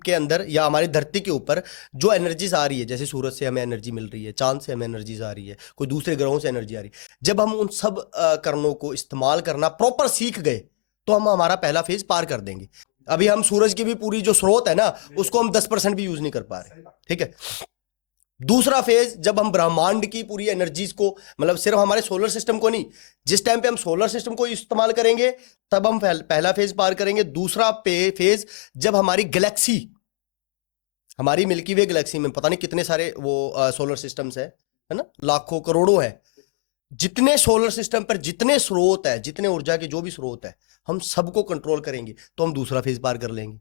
के अंदर या हमारी धरती के ऊपर जो एनर्जीज आ रही है, जैसे सूरज से हमें एनर्जी मिल रही है, चांद से हमें एनर्जीज आ रही है, कोई दूसरे ग्रहों से एनर्जी आ रही है, जब हम उन सब करणों को इस्तेमाल करना प्रॉपर सीख गए, तो हम हमारा पहला फेज पार कर देंगे। अभी हम सूरज की भी पूरी जो स्रोत है ना, उसको हम 10% भी यूज नहीं कर पा रहे। ठीक है। दूसरा फेज, जब हम ब्रह्मांड की पूरी एनर्जीज को, मतलब सिर्फ हमारे सोलर सिस्टम को नहीं, जिस टाइम पे हम सोलर सिस्टम को इस्तेमाल करेंगे, तब हम पहला फेज पार करेंगे। दूसरा फेज, जब हमारी गैलेक्सी, हमारी मिल्की वे गैलेक्सी में पता नहीं कितने सारे वो सोलर सिस्टम्स है ना, लाखों करोड़ों है। जितने सोलर सिस्टम पर जितने स्रोत है, जितने ऊर्जा के जो भी स्रोत है, हम सबको कंट्रोल करेंगे, तो हम दूसरा फेज पार कर लेंगे।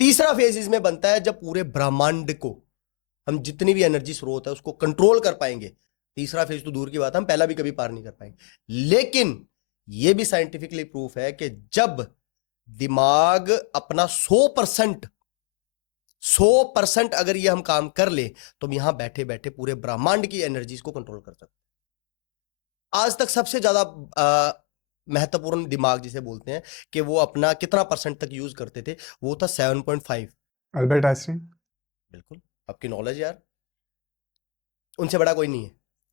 तीसरा फेज इसमें बनता है, जब पूरे ब्रह्मांड को हम जितनी भी एनर्जी स्रोत है उसको कंट्रोल कर पाएंगे। तीसरा फेज तो दूर की बात है, हम पहला भी कभी पार नहीं कर पाएंगे। लेकिन यह भी साइंटिफिकली प्रूफ है कि जब दिमाग अपना 100% अगर ये हम काम कर ले, तो हम यहां बैठे बैठे पूरे ब्रह्मांड की एनर्जीज को कंट्रोल कर सकते हैं। आज तक सबसे ज्यादा महत्वपूर्ण दिमाग जिसे बोलते हैं, कि वो अपना कितना परसेंट तक यूज करते थे, वो था 7.5। Albert Einstein. बिल्कुल, आपकी नॉलेज यार, उनसे बड़ा कोई नहीं है।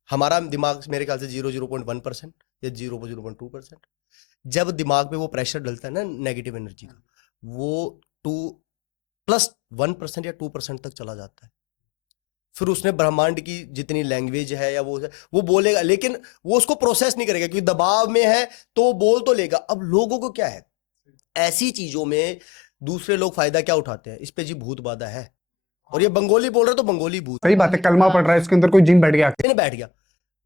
हमारा दिमाग मेरे ख्याल से 0.1% या 0.2%। जब दिमाग पे वो प्रेशर डलता है ना नेगेटिव एनर्जी का, वो 2+1% या 2% तक चला जाता है। फिर उसने ब्रह्मांड की जितनी लैंग्वेज है या वो बोलेगा, लेकिन वो उसको प्रोसेस नहीं करेगा, क्योंकि दबाव में है तो वो बोल तो लेगा। अब लोगों को क्या है, ऐसी चीजों में दूसरे लोग फायदा क्या उठाते हैं, इस पे जी भूत बाधा है, और ये बंगोली बोल रहा तो बंगोली भूत, सही बात है, कलमा पढ़ रहा है, इसके अंदर कोई जिन बैठ गया। बैठ गया।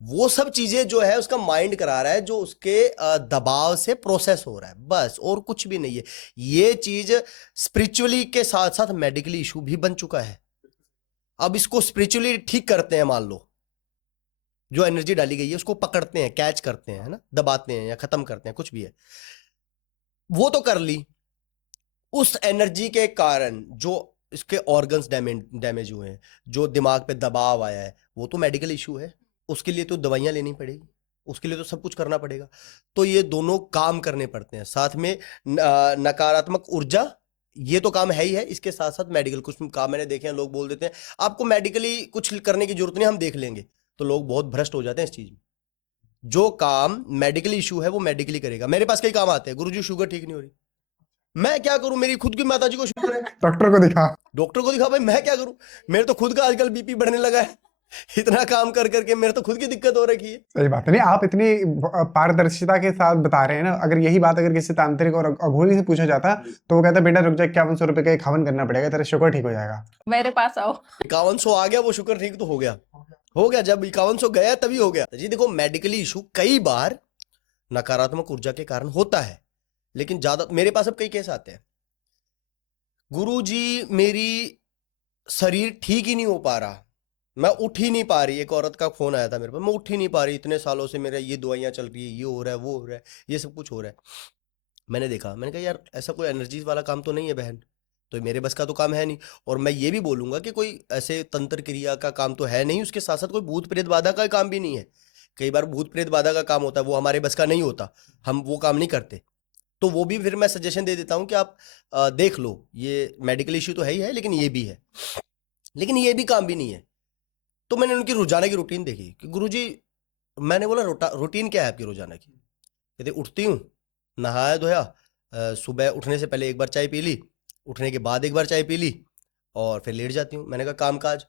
वो सब चीजें जो है उसका माइंड करा रहा है, जो उसके दबाव से प्रोसेस हो रहा है, बस, और कुछ भी नहीं है। ये चीज स्पिरिचुअली के साथ साथ मेडिकली इशू भी बन चुका है। अब इसको स्पिरिचुअली ठीक करते हैं, मान लो जो एनर्जी डाली गई है उसको पकड़ते हैं, कैच करते हैं, है ना, दबाते हैं या खत्म करते हैं, कुछ भी है, वो तो कर ली। उस एनर्जी के कारण जो इसके ऑर्गन्स डैमेज हुए हैं, जो दिमाग पे दबाव आया है, वो तो मेडिकल इशू है। उसके लिए तो दवाइयां लेनी पड़ेगी, उसके लिए तो सब कुछ करना पड़ेगा। तो ये दोनों काम करने पड़ते हैं साथ में। नकारात्मक ऊर्जा, ये तो काम है ही है, इसके साथ साथ मेडिकल कुछ काम मैंने देखे हैं। लोग बोल देते हैं आपको मेडिकली कुछ करने की जरूरत नहीं, हम देख लेंगे, तो लोग बहुत भ्रष्ट हो जाते हैं इस चीज में। जो काम मेडिकल इशू है वो मेडिकली करेगा। मेरे पास कई काम आते हैं, गुरुजी शुगर ठीक नहीं हो रही, मैं क्या करूं, मेरी खुद की माताजी को शुगर है, डॉक्टर को दिखा। डॉक्टर को दिखा, भाई मैं क्या करूं, मेरे तो खुद का आजकल बीपी बढ़ने लगा है, इतना काम कर करके मेरे तो खुद की दिक्कत हो रखी है। सही बात है। नहीं, आप इतनी पारदर्शिता के साथ बता रहे हैं ना, अगर यही बात अगर किसी तांत्रिक और अघोरी से पूछा जाता तो वो कहता बेटा रुक जा, 5100 रुपए का एक हवन करना पड़ेगा, तेरा शुगर ठीक हो जाएगा। मेरे पास आओ। 5100 आ गया, वो शुक्र ठीक तो हो गया, हो गया, जब 5100 गया तभी हो गया जी। देखो मेडिकली इशू कई बार नकारात्मक ऊर्जा के कारण होता है, लेकिन ज्यादा मेरे पास अब कई केस आते हैं, गुरुजी मेरी शरीर ठीक ही नहीं हो पा रहा, मैं उठ ही नहीं पा रही। एक औरत का फोन आया था मेरे पास, मैं उठ ही नहीं पा रही, इतने सालों से मेरा ये दवाइयां चल रही है, ये हो रहा है, वो हो रहा है, ये सब कुछ हो रहा है। मैंने देखा, मैंने कहा यार ऐसा कोई एनर्जीज वाला काम तो नहीं है बहन, तो मेरे बस का तो काम है नहीं। और मैं ये भी बोलूंगा कि कोई ऐसे तंत्र क्रिया का काम तो है नहीं, उसके साथ साथ कोई भूत प्रेत बाधा का काम भी नहीं है। कई बार भूत प्रेत बाधा का काम होता है, वो हमारे बस का नहीं होता, हम वो काम नहीं करते। तो वो भी फिर मैं सजेशन दे देता हूँ कि आप देख लो, ये मेडिकल इश्यू तो है ही है, लेकिन ये भी है, लेकिन ये भी काम भी नहीं है। तो मैंने उनकी रोजाना की रूटीन देखी कि गुरुजी, मैंने बोला रूटीन क्या है आपकी रोजाना की? कहते उठती हूँ, नहाया धोया, सुबह उठने से पहले एक बार चाय पी ली, उठने के बाद एक बार चाय पी ली, और फिर लेट जाती हूँ। मैंने कहा काम काज,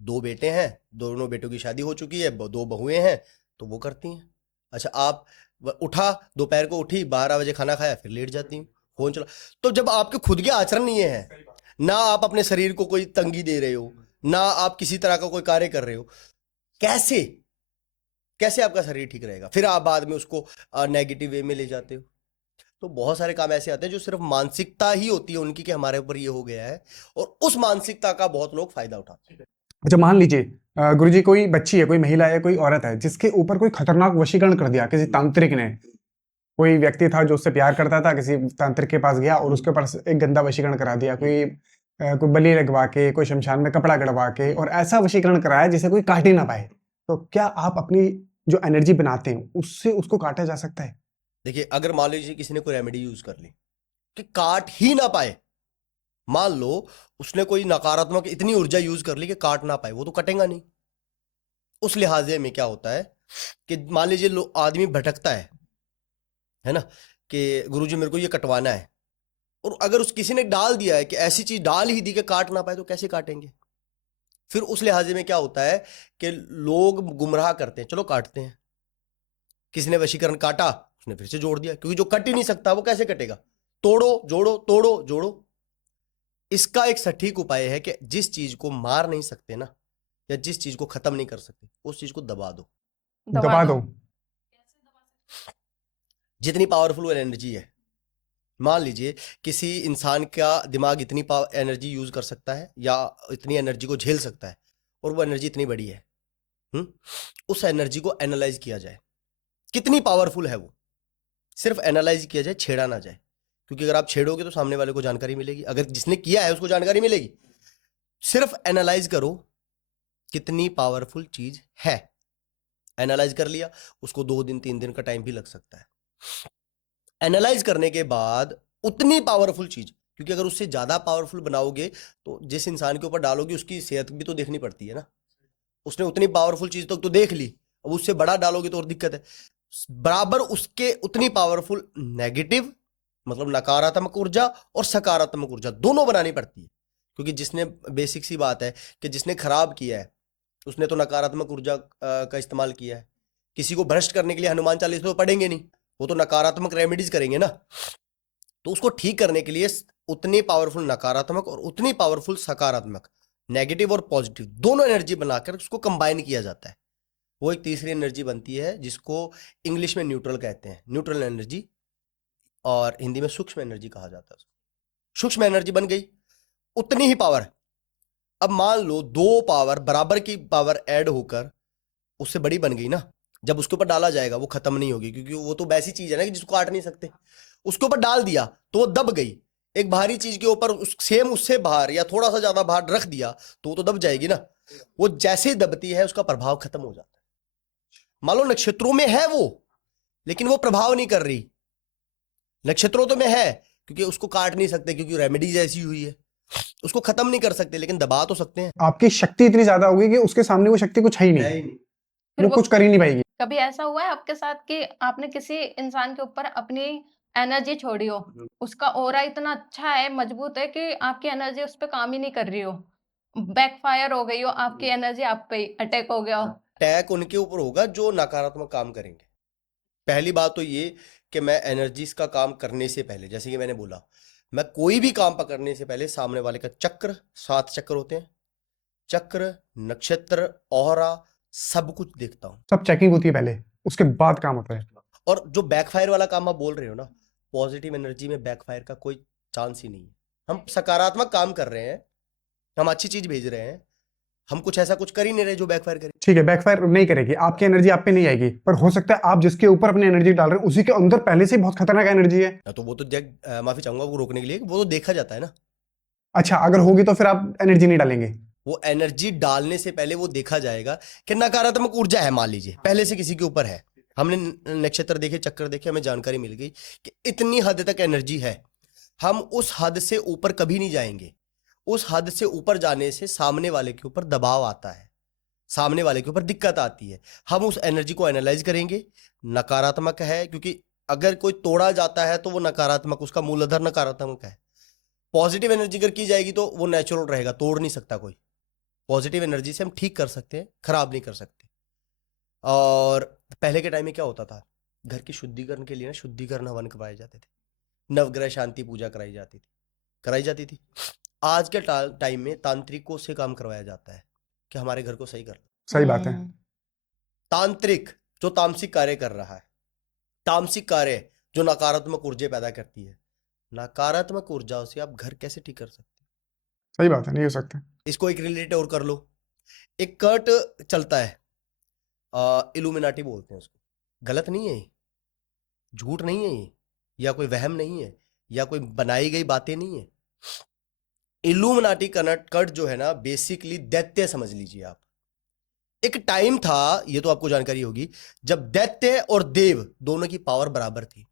2 बेटे हैं, दोनों बेटों की शादी हो चुकी है, 2 बहुएं हैं, तो वो करती हैं। अच्छा आप उठा, दोपहर को उठी, 12 बजे खाना खाया, फिर लेट जाती हूँ, फोन चला। तो जब आपके खुद के आचरण नहीं है ना, आप अपने शरीर को कोई तंगी दे रहे हो, ना आप किसी तरह का कोई कार्य कर रहे हो, कैसे कैसे आपका शरीर ठीक रहेगा? फिर आप बाद में उसको नेगेटिव वे में ले जाते हो। तो बहुत सारे काम ऐसे आते हैं जो सिर्फ मानसिकता ही होती है उनकी कि हमारे ऊपर ये हो गया है, और उस मानसिकता का बहुत लोग फायदा उठाते हैं। अच्छा मान लीजिए गुरुजी कोई बच्ची है, कोई महिला है, कोई औरत है जिसके ऊपर कोई खतरनाक वशीकरण कर दिया किसी तांत्रिक ने। कोई व्यक्ति था जो उससे प्यार करता था, किसी तांत्रिक के पास गया और उसके ऊपर एक गंदा वशीकरण करा दिया, कोई बलि लगवा के, कोई शमशान में कपड़ा गड़वा के, और ऐसा वशीकरण कराया जिसे कोई काट ही ना पाए। तो क्या आप अपनी जो एनर्जी बनाते हैं उससे उसको काटा जा सकता है? देखिए, अगर मान लीजिए किसी ने कोई रेमेडी यूज कर ली कि काट ही ना पाए, मान लो उसने कोई नकारात्मक इतनी ऊर्जा यूज कर ली कि काट ना पाए, वो तो कटेगा नहीं। उस लिहाजे में क्या होता है कि मान लीजिए आदमी भटकता है ना, कि गुरुजी मेरे को ये कटवाना है, और अगर उस किसी ने डाल दिया है कि ऐसी चीज डाल ही दी कि काट ना पाए, तो कैसे काटेंगे? फिर उस लिहाजे में क्या होता है कि लोग गुमराह करते हैं, चलो काटते हैं। किसी ने वशीकरण काटा, उसने फिर से जोड़ दिया, क्योंकि जो कट ही नहीं सकता वो कैसे कटेगा? तोड़ो जोड़ो, तोड़ो जोड़ो। इसका एक सटीक उपाय है कि जिस चीज को मार नहीं सकते ना, या जिस चीज को खत्म नहीं कर सकते, उस चीज को दबा दो। दबा दो। जितनी पावरफुल एनर्जी है, मान लीजिए किसी इंसान का दिमाग इतनी एनर्जी यूज कर सकता है या इतनी एनर्जी को झेल सकता है, और वो एनर्जी इतनी बड़ी है, उस एनर्जी को एनालाइज किया जाए, कितनी पावरफुल है वो, सिर्फ एनालाइज किया जाए, छेड़ा ना जाए। क्योंकि अगर आप छेड़ोगे तो सामने वाले को जानकारी मिलेगी, अगर जिसने किया है उसको जानकारी मिलेगी। सिर्फ एनालाइज करो कितनी पावरफुल चीज है। एनालाइज कर लिया, उसको 2 दिन 3 दिन का टाइम भी लग सकता है। एनालाइज करने के बाद उतनी पावरफुल चीज, क्योंकि अगर उससे ज्यादा पावरफुल बनाओगे तो जिस इंसान के ऊपर डालोगे उसकी सेहत भी तो देखनी पड़ती है ना। उसने उतनी पावरफुल चीज तो देख ली, अब उससे बड़ा डालोगे तो और दिक्कत है। बराबर उसके उतनी पावरफुल नेगेटिव मतलब नकारात्मक ऊर्जा और सकारात्मक ऊर्जा दोनों बनानी पड़ती है। क्योंकि जिसने, बेसिक सी बात है कि जिसने खराब किया है उसने तो नकारात्मक ऊर्जा का इस्तेमाल किया है। किसी को भ्रष्ट करने के लिए हनुमान चालीसा तो पढ़ेंगे नहीं, वो तो नकारात्मक रेमेडीज करेंगे ना। तो उसको ठीक करने के लिए उतनी पावरफुल नकारात्मक और उतनी पावरफुल सकारात्मक, नेगेटिव और पॉजिटिव दोनों एनर्जी बनाकर उसको कंबाइन किया जाता है। वो एक तीसरी एनर्जी बनती है जिसको इंग्लिश में न्यूट्रल कहते हैं, न्यूट्रल एनर्जी, और हिंदी में सूक्ष्म एनर्जी कहा जाता है। सूक्ष्म एनर्जी बन गई, उतनी ही पावर। अब मान लो 2 पावर बराबर की पावर ऐड होकर उससे बड़ी बन गई ना, जब उसके ऊपर डाला जाएगा वो खत्म नहीं होगी, क्योंकि वो तो वैसी चीज है ना कि जिसको काट नहीं सकते। उसके ऊपर डाल दिया तो वो दब गई। एक भारी चीज के ऊपर सेम उससे बाहर या थोड़ा सा ज्यादा बाहर रख दिया तो वो तो दब जाएगी ना। वो जैसे ही दबती है उसका प्रभाव खत्म हो जाता है। मान लो नक्षत्रों में है वो, लेकिन वो प्रभाव नहीं कर रही। नक्षत्रों तो में है क्योंकि उसको काट नहीं सकते, क्योंकि रेमेडीज ऐसी हुई है, उसको खत्म नहीं कर सकते, लेकिन दबा तो सकते हैं। आपकी शक्ति इतनी ज्यादा होगी कि उसके सामने वो शक्ति कुछ है ही नहीं, फिर वो कुछ कर ही नहीं पाएगी। कभी ऐसा हुआ है आपके साथ कि आपने किसी इंसान के ऊपर अपनी एनर्जी छोड़ियो, उसका ऑरा इतना अच्छा है, मजबूत है कि आपकी एनर्जी उस पे काम ही नहीं कर रही हो, बैकफायर हो गई हो, आपकी एनर्जी आप पे अटैक हो गया हो। अटैक उनके ऊपर होगा जो नकारात्मक काम करेंगे। पहली बात तो ये कि मैं एनर्जीज का काम करने से पहले, जैसे कि मैंने बोला, मैं कोई भी काम पकड़ने से पहले सामने वाले का चक्र, 7 चक्र होते हैं, चक्र, नक्षत्र, औरा, सब कुछ देखता हूं। सब चेकिंग होती है पहले, उसके बाद काम होता है। और जो बैकफायर वाला काम आप बोल रहे हो ना, पॉजिटिव एनर्जी में बैकफायर का कोई चांस ही नहीं है। हम सकारात्मक काम कर रहे हैं, हम अच्छी चीज भेज रहे हैं, हम कुछ ऐसा कुछ कर ही नहीं रहे जो बैकफायर करे। ठीक है, बैकफायर नहीं करेगी, आपकी एनर्जी आप पे नहीं आएगी, पर हो सकता है आप जिसके ऊपर अपनी एनर्जी डाल रहे हैं उसी के अंदर पहले से ही बहुत खतरनाक एनर्जी है। तो वो तो माफी चाहूंगा वो रोकने के लिए, वो तो देखा जाता है ना। अच्छा, अगर होगी तो फिर आप एनर्जी नहीं डालेंगे? वो एनर्जी डालने से पहले वो देखा जाएगा कि नकारात्मक ऊर्जा है, मान लीजिए पहले से किसी के ऊपर है, हमने नक्षत्र देखे, चक्र देखे, हमें जानकारी मिल गई कि इतनी हद तक एनर्जी है, हम उस हद से ऊपर कभी नहीं जाएंगे। उस हद से ऊपर जाने से सामने वाले के ऊपर दबाव आता है, सामने वाले के ऊपर दिक्कत आती है। हम उस एनर्जी को एनालाइज करेंगे, नकारात्मक है, क्योंकि अगर कोई तोड़ा जाता है तो वो नकारात्मक, उसका मूलाधार नकारात्मक है। पॉजिटिव एनर्जी अगर की जाएगी तो वो नेचुरल रहेगा, तोड़ नहीं सकता कोई। पॉजिटिव एनर्जी से हम ठीक कर सकते हैं, खराब नहीं कर सकते। और पहले के टाइम में क्या होता था, घर की शुद्धिकरण के लिए ना शुद्धिकरण हवन करवाए जाते थे, नवग्रह शांति पूजा कराई जाती थी। आज के टाइम में तांत्रिकों से काम करवाया जाता है कि हमारे घर को सही कर। सही बात है। तांत्रिक जो तामसिक कार्य कर रहा है, तामसिक कार्य जो नकारात्मक ऊर्जा पैदा करती है, नकारात्मक ऊर्जाओं से आप घर कैसे ठीक कर सकते हैं? सही बात है, नहीं हो सकता। इसको एक रिलेटेड और कर लो, एक कर्ट चलता है, इल्यूमिनाटी बोलते हैं उसको। गलत नहीं है ये, झूठ नहीं है ये, या कोई वहम नहीं है, या कोई बनाई गई बातें नहीं है। इल्यूमिनाटी कर्ट जो है ना, बेसिकली दैत्य समझ लीजिए आप। एक टाइम था, ये तो आपको जानकारी होगी, जब दैत्य और देव दोनों की पावर बराबर थी,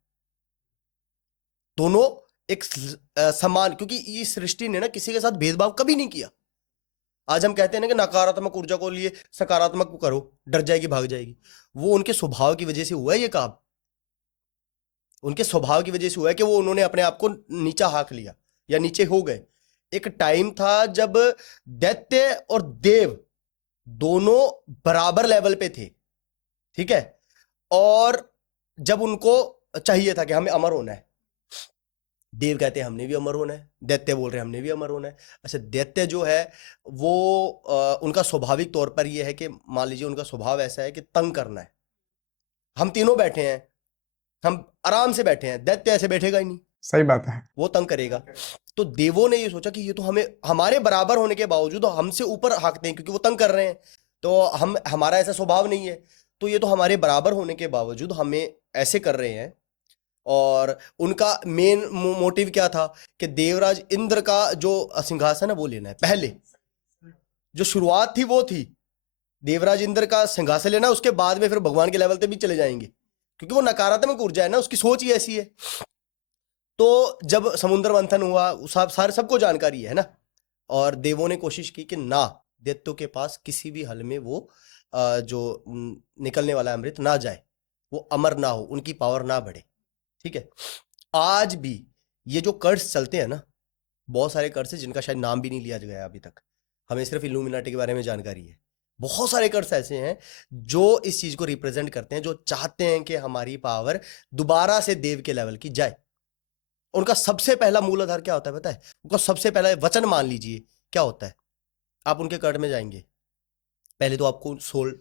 दोनों एक समान, क्योंकि इस सृष्टि ने ना किसी के साथ भेदभाव कभी नहीं किया। आज हम कहते हैं ना कि नकारात्मक ऊर्जा को लिए सकारात्मक को करो, डर जाएगी भाग जाएगी, वो उनके स्वभाव की वजह से हुआ है ये काम। उनके स्वभाव की वजह से हुआ है कि वो उन्होंने अपने आप को नीचा हाक लिया या नीचे हो गए। एक टाइम था जब दैत्य और देव दोनों बराबर लेवल पे थे, ठीक है, और जब उनको चाहिए था कि हमें अमर होना है, देव कहते हैं हमने भी अमर होना है, दैत्य बोल रहे हैं हमने भी अमर होना है। अच्छा, दैत्य जो है वो उनका स्वाभाविक तौर पर ये है कि मान लीजिए उनका स्वभाव ऐसा है कि तंग करना है। हम तीनों बैठे हैं, हम आराम से बैठे हैं, दैत्य ऐसे बैठेगा ही नहीं, सही बात है। वो तंग करेगा। तो देवों ने ये सोचा कि ये तो हमें हमारे बराबर होने के बावजूद हमसे ऊपर हाँकते हैं, क्योंकि वो तंग कर रहे हैं, तो हमारा ऐसा स्वभाव नहीं है, तो ये तो हमारे बराबर होने के बावजूद हमें ऐसे कर रहे हैं। और उनका मेन मोटिव क्या था कि देवराज इंद्र का जो सिंहासन है वो लेना है। पहले जो शुरुआत थी वो थी देवराज इंद्र का सिंहासन लेना, उसके बाद में फिर भगवान के लेवल पे भी चले जाएंगे, क्योंकि वो नकारात्मक ऊर्जा है ना, उसकी सोच ही ऐसी है। तो जब समुद्र मंथन हुआ, सारे सबको जानकारी है ना, और देवों ने कोशिश की कि ना, दैत्यों के पास किसी भी हल में वो जो निकलने वाला अमृत ना जाए, वो अमर ना हो, उनकी पावर ना बढ़े, ठीक है। आज भी ये जो कर्स चलते हैं ना, बहुत सारे कर्स हैं जिनका शायद नाम भी नहीं लिया गया अभी तक, हमें सिर्फ इल्यूमिनाटी के बारे में जानकारी है। बहुत सारे कर्स ऐसे हैं जो इस चीज को रिप्रेजेंट करते हैं, जो चाहते हैं कि हमारी पावर दोबारा से देव के लेवल की जाए। उनका सबसे पहला मूल आधार क्या होता है पता है? उनका सबसे पहला वचन मान लीजिए क्या होता है, आप उनके कर्ट में जाएंगे, पहले तो आपको सोल,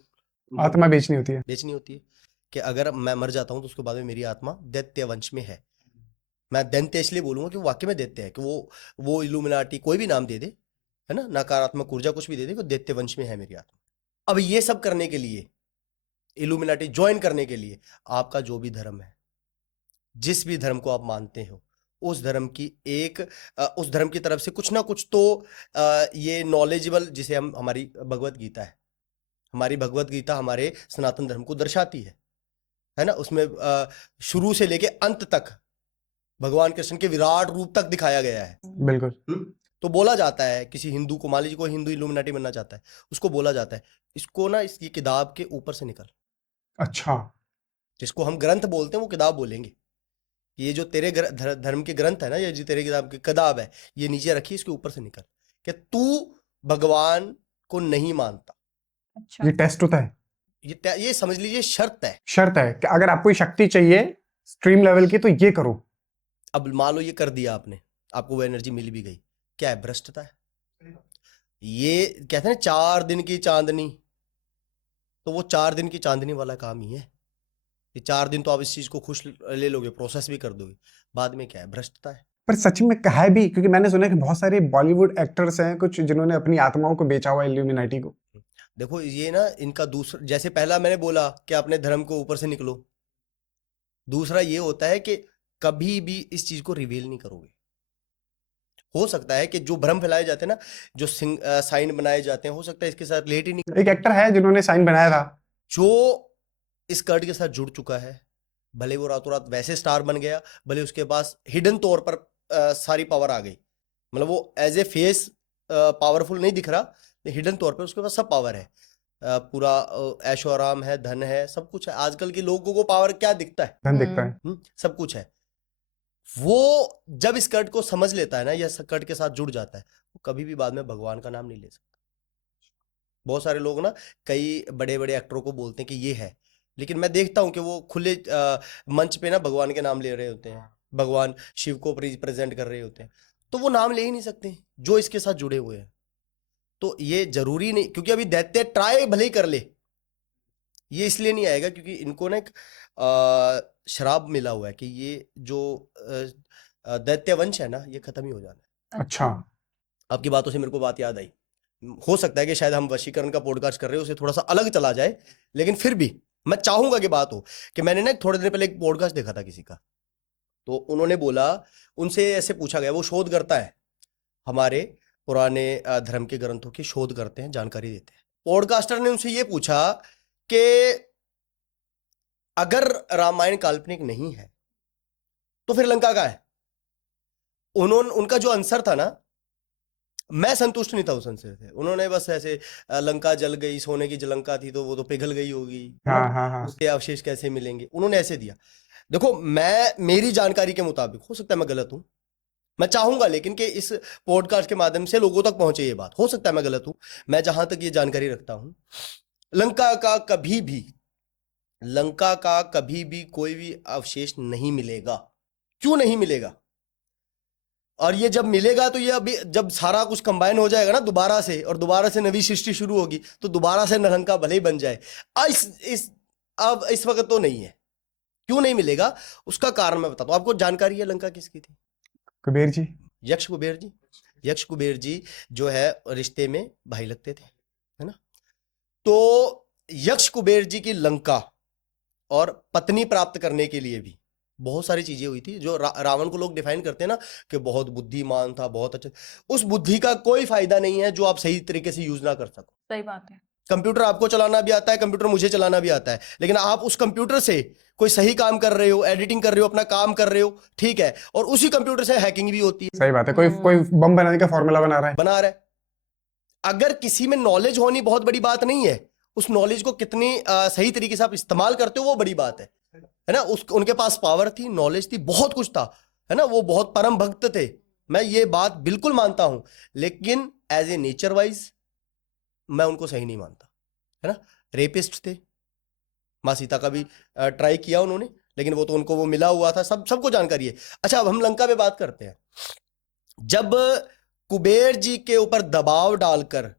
आत्मा बेचनी होती है कि अगर मैं मर जाता हूं तो उसके बाद में मेरी आत्मा दैत्य वंश में है। मैं दैत्य इसलिए बोलूंगा कि वो वाकई में दैत्य है, कि वो इल्यूमिनाटी कोई भी नाम दे दे, है ना, नकारात्मक ऊर्जा कुछ भी दे दे, वो दैत्य वंश में है मेरी आत्मा। अब ये सब करने के लिए, इल्यूमिनाटी ज्वाइन करने के लिए, आपका जो भी धर्म है, जिस भी धर्म को आप मानते हो, उस धर्म की तरफ से कुछ ना कुछ तो ये नॉलेजेबल, जिसे हम, हमारी भगवत गीता है, हमारी भगवत गीता हमारे सनातन धर्म को दर्शाती है ना, उसमें शुरू से लेके अंत तक भगवान कृष्ण के विराट रूप तक दिखाया गया है। बिल्कुल। तो बोला जाता है किसी हिंदू को, मान लीजिए कोई हिंदू इल्यूमिनाटी बनना चाहता है, उसको बोला जाता है इसको ना इसकी किताब के ऊपर से निकल। अच्छा। जिसको हम ग्रंथ बोलते हैं वो किताब बोलेंगे, ये जो तेरे धर्म के ग्रंथ है ना, ये जो तेरे किताब है, ये नीचे रखी, इसके ऊपर से निकल कि तू भगवान को नहीं मानता। अच्छा। ये टेस्ट होता है, ये समझ लीजिए शर्त है। शर्त है कि अगर आपको ये शक्ति चाहिए स्ट्रीम लेवल की तो ये करो। अब मान लो ये कर दिया आपने, आपको वो एनर्जी मिल भी गई, क्या है? भ्रष्टता है। ये कहते हैं ना 4 दिन की चांदनी, तो वो 4 दिन की चांदनी वाला काम ही है। ये 4 दिन तो आप इस चीज को खुश ले लोगे, प्रोसेस भी कर दोगे, बाद में क्या है? भ्रष्टता है। पर सच में है भी, क्योंकि मैंने सुना है कि बहुत सारे बॉलीवुड एक्टर्स हैं कुछ जिन्होंने अपनी आत्माओं को बेचा हुआ है इल्यूमिनाटी को। देखो ये ना इनका दूसरा, जैसे पहला मैंने बोला कि अपने धर्म को ऊपर से निकलो, दूसरा ये होता है कि कभी भी इस चीज को रिवील नहीं करोगे। हो सकता है कि जो भ्रम फैलाए जाते हैं ना, जो साइन बनाए जाते हैं, हो सकता है इसके साथ रिलेट ही नहीं। एक एक्टर है जिन्होंने साइन बनाया था, जो इस कर्ड के साथ जुड़ चुका है, भले वो रातों रात वैसे स्टार बन गया, भले उसके पास हिडन तौर पर सारी पावर आ गई, मतलब वो एज ए फेस पावरफुल नहीं दिख रहा, हिडन तौर पर उसके पास सब पावर है, पूरा ऐशो आराम है, धन है, सब कुछ है। आजकल के लोगों को पावर क्या दिखता है? धन दिखता है। सब कुछ है। वो जब इस कर्ड को समझ लेता है ना, या कर्ड के साथ जुड़ जाता है, वो कभी भी बाद में भगवान का नाम नहीं ले सकता। बहुत सारे लोग ना कई बड़े बड़े एक्टरों को बोलते हैं कि ये है, लेकिन मैं देखता हूं कि वो खुले मंच पे ना भगवान के नाम ले रहे होते हैं, भगवान शिव को प्रेजेंट कर रहे होते हैं, तो वो नाम ले ही नहीं सकते जो इसके साथ जुड़े हुए हैं। तो ये जरूरी नहीं, क्योंकि अभी दैत्य ट्राई भले ही कर ले, ये इसलिए नहीं आएगा क्योंकि इनको ना एक श्राप मिला हुआ है कि ये जो दैत्य वंश है ना, ये खत्म ही हो जाना है। अच्छा, आपकी बातों से मेरे को बात याद आई, हो सकता है कि शायद हम वशीकरण का पॉडकास्ट कर रहे हो उसे थोड़ा सा अलग चला जाए, लेकिन फिर भी मैं चाहूंगा कि बात हो कि मैंने ना थोड़े दिन पहले एक पॉडकास्ट देखा था किसी का, तो उन्होंने बोला, उनसे ऐसे पूछा गया, वो शोध करता है, हमारे पुराने धर्म के ग्रंथों की शोध करते हैं, जानकारी देते हैं। पॉडकास्टर ने उनसे ये पूछा कि अगर रामायण काल्पनिक नहीं है तो फिर लंका का है? उनका जो आंसर था ना, मैं संतुष्ट नहीं था उस आंसर से। उन्होंने बस ऐसे लंका जल गई, सोने की लंका थी तो वो तो पिघल गई होगी, हाँ हाँ हाँ, उसके अवशेष कैसे मिलेंगे, उन्होंने ऐसे दिया। देखो मेरी जानकारी के मुताबिक, हो सकता है मैं गलत हूं, मैं चाहूंगा लेकिन कि इस पॉडकास्ट के माध्यम से लोगों तक पहुंचे ये बात, हो सकता है मैं गलत हूं, मैं जहां तक ये जानकारी रखता हूं, लंका का कभी भी, लंका का कभी भी कोई भी अवशेष नहीं मिलेगा। क्यों नहीं मिलेगा? और ये जब मिलेगा तो ये अभी जब सारा कुछ कंबाइन हो जाएगा ना दोबारा से, और दोबारा से नवी सृष्टि शुरू होगी, तो दोबारा से लंका भले ही बन जाए, अब इस वक्त तो नहीं है। क्यों नहीं मिलेगा उसका कारण मैं बताता हूं आपको। जानकारी है लंका किसकी थी? कुबेर जी। यक्ष कुबेर जी। यक्ष कुबेर जी जो है रिश्ते में भाई लगते थे, है ना? तो यक्ष कुबेर जी की लंका और पत्नी प्राप्त करने के लिए भी बहुत सारी चीजें हुई थी। जो रावण को लोग डिफाइन करते हैं ना कि बहुत बुद्धिमान था, बहुत अच्छा, उस बुद्धि का कोई फायदा नहीं है जो आप सही तरीके से यूज ना कर सको। सही बात है। कंप्यूटर आपको चलाना भी आता है, कंप्यूटर मुझे चलाना भी आता है, लेकिन आप उस कंप्यूटर से कोई सही काम कर रहे हो, एडिटिंग कर रहे हो, अपना काम कर रहे हो, ठीक है, और उसी कंप्यूटर से हैकिंग भी होती है। सही बात है, कोई कोई बम बनाने का फॉर्मूला बना रहा है। अगर किसी में नॉलेज होनी बहुत बड़ी बात नहीं है, उस नॉलेज को कितनी सही तरीके से आप इस्तेमाल करते हो वो बड़ी बात है ना? उनके पास पावर थी, नॉलेज थी, बहुत कुछ था, है ना? वो बहुत परम भक्त थे, मैं ये बात बिल्कुल मानता हूं, लेकिन एज ए नेचर वाइज मैं उनको सही नहीं मानता, है ना? रेपिस्ट थे, माँ सीता का भी ट्राई किया उन्होंने, लेकिन वो तो उनको वो मिला हुआ था, सबको जानकारी है। अच्छा, अब हम लंका पे बात करते हैं। जब कुबेर जी के ऊपर दबाव डालकर,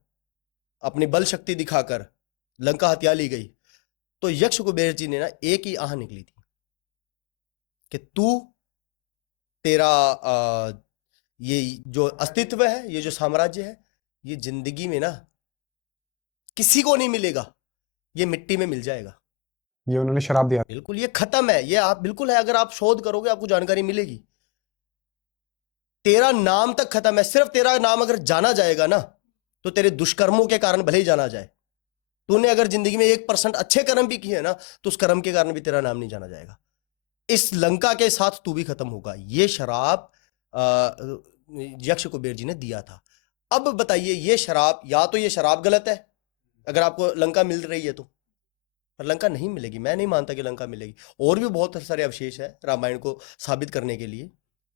अपनी बल शक्ति दिखाकर लंका हत्या ली गई, तो यक्ष कुबेर जी ने ना एक ही आह निकली थी कि तेरा ये जो अस्तित्व है, ये जो साम्राज्य है, ये जिंदगी में ना किसी को नहीं मिलेगा, ये मिट्टी में मिल जाएगा। ये उन्होंने शराब दिया। बिल्कुल, ये खत्म है, ये आप बिल्कुल है, अगर आप शोध करोगे आपको जानकारी मिलेगी। तेरा नाम तक खत्म है, सिर्फ तेरा नाम अगर जाना जाएगा ना, तो तेरे दुष्कर्मों के कारण भले ही जाना जाए। तूने अगर जिंदगी में 1% अच्छे कर्म भी किए ना, तो उस कर्म के कारण भी तेरा नाम नहीं जाना जाएगा। इस लंका के साथ तू भी खत्म होगा। ये शराब यक्ष कुबेर जी ने दिया था। अब बताइए, ये शराब, या तो ये शराब गलत है अगर आपको लंका मिल रही है तो, पर लंका नहीं मिलेगी। मैं नहीं मानता कि लंका मिलेगी। और भी बहुत सारे अवशेष है रामायण को साबित करने के लिए।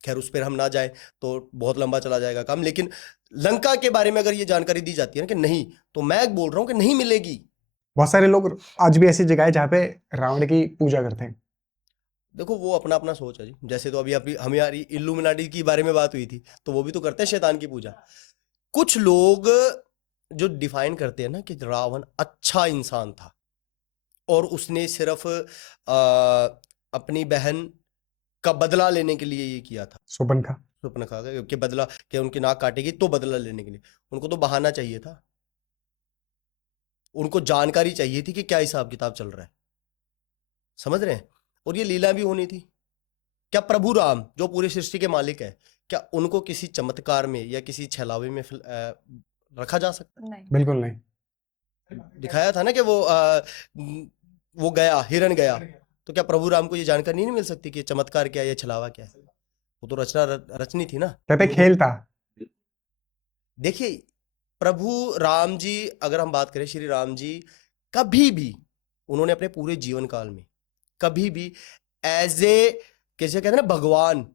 खैर उस पर हम ना जाए तो बहुत लंबा चला जाएगा काम, लेकिन लंका के बारे में अगर ये जानकारी दी जाती है ना कि नहीं, तो मैं बोल रहा हूँ कि नहीं मिलेगी। बहुत सारे लोग आज भी ऐसी जगह है जहाँ पे रावण की पूजा करते हैं। देखो वो अपना अपना सोच है जी। जैसे तो अभी अभी हमारी इल्यूमिनाटी की बारे में बात हुई थी, तो वो भी तो करते हैं शैतान की पूजा। कुछ लोग जो डिफाइन करते हैं ना कि रावण अच्छा इंसान था और उसने सिर्फ अपनी बहन का बदला लेने के लिए ये किया था। सुपन का सुपनखा का कि बदला, कि उनकी नाक काटेगी तो बदला लेने के लिए। उनको तो बहाना चाहिए था, उनको जानकारी चाहिए थी कि क्या हिसाब किताब चल रहा है, समझ रहे हैं। और ये लीला भी होनी थी। क्या प्रभु राम जो पूरी सृष्टि के मालिक है, क्या उनको किसी चमत्कार में या किसी छलावे में रखा जा सकता है? नहीं। बिल्कुल नहीं। दिखाया था ना कि वो गया, हिरन गया, तो क्या प्रभु राम को ये जानकारी नहीं मिल सकती कि चमत्कार क्या है या छलावा क्या है? वो तो रचनी थी ना। कहते खेल था। देखिए प्रभु राम जी, अगर हम बात करें श्री राम जी, कभी भी उन्होंने अपने पूरे जीवन काल में कभी भी एज ए, कैसे कहते हैं ना, भगवान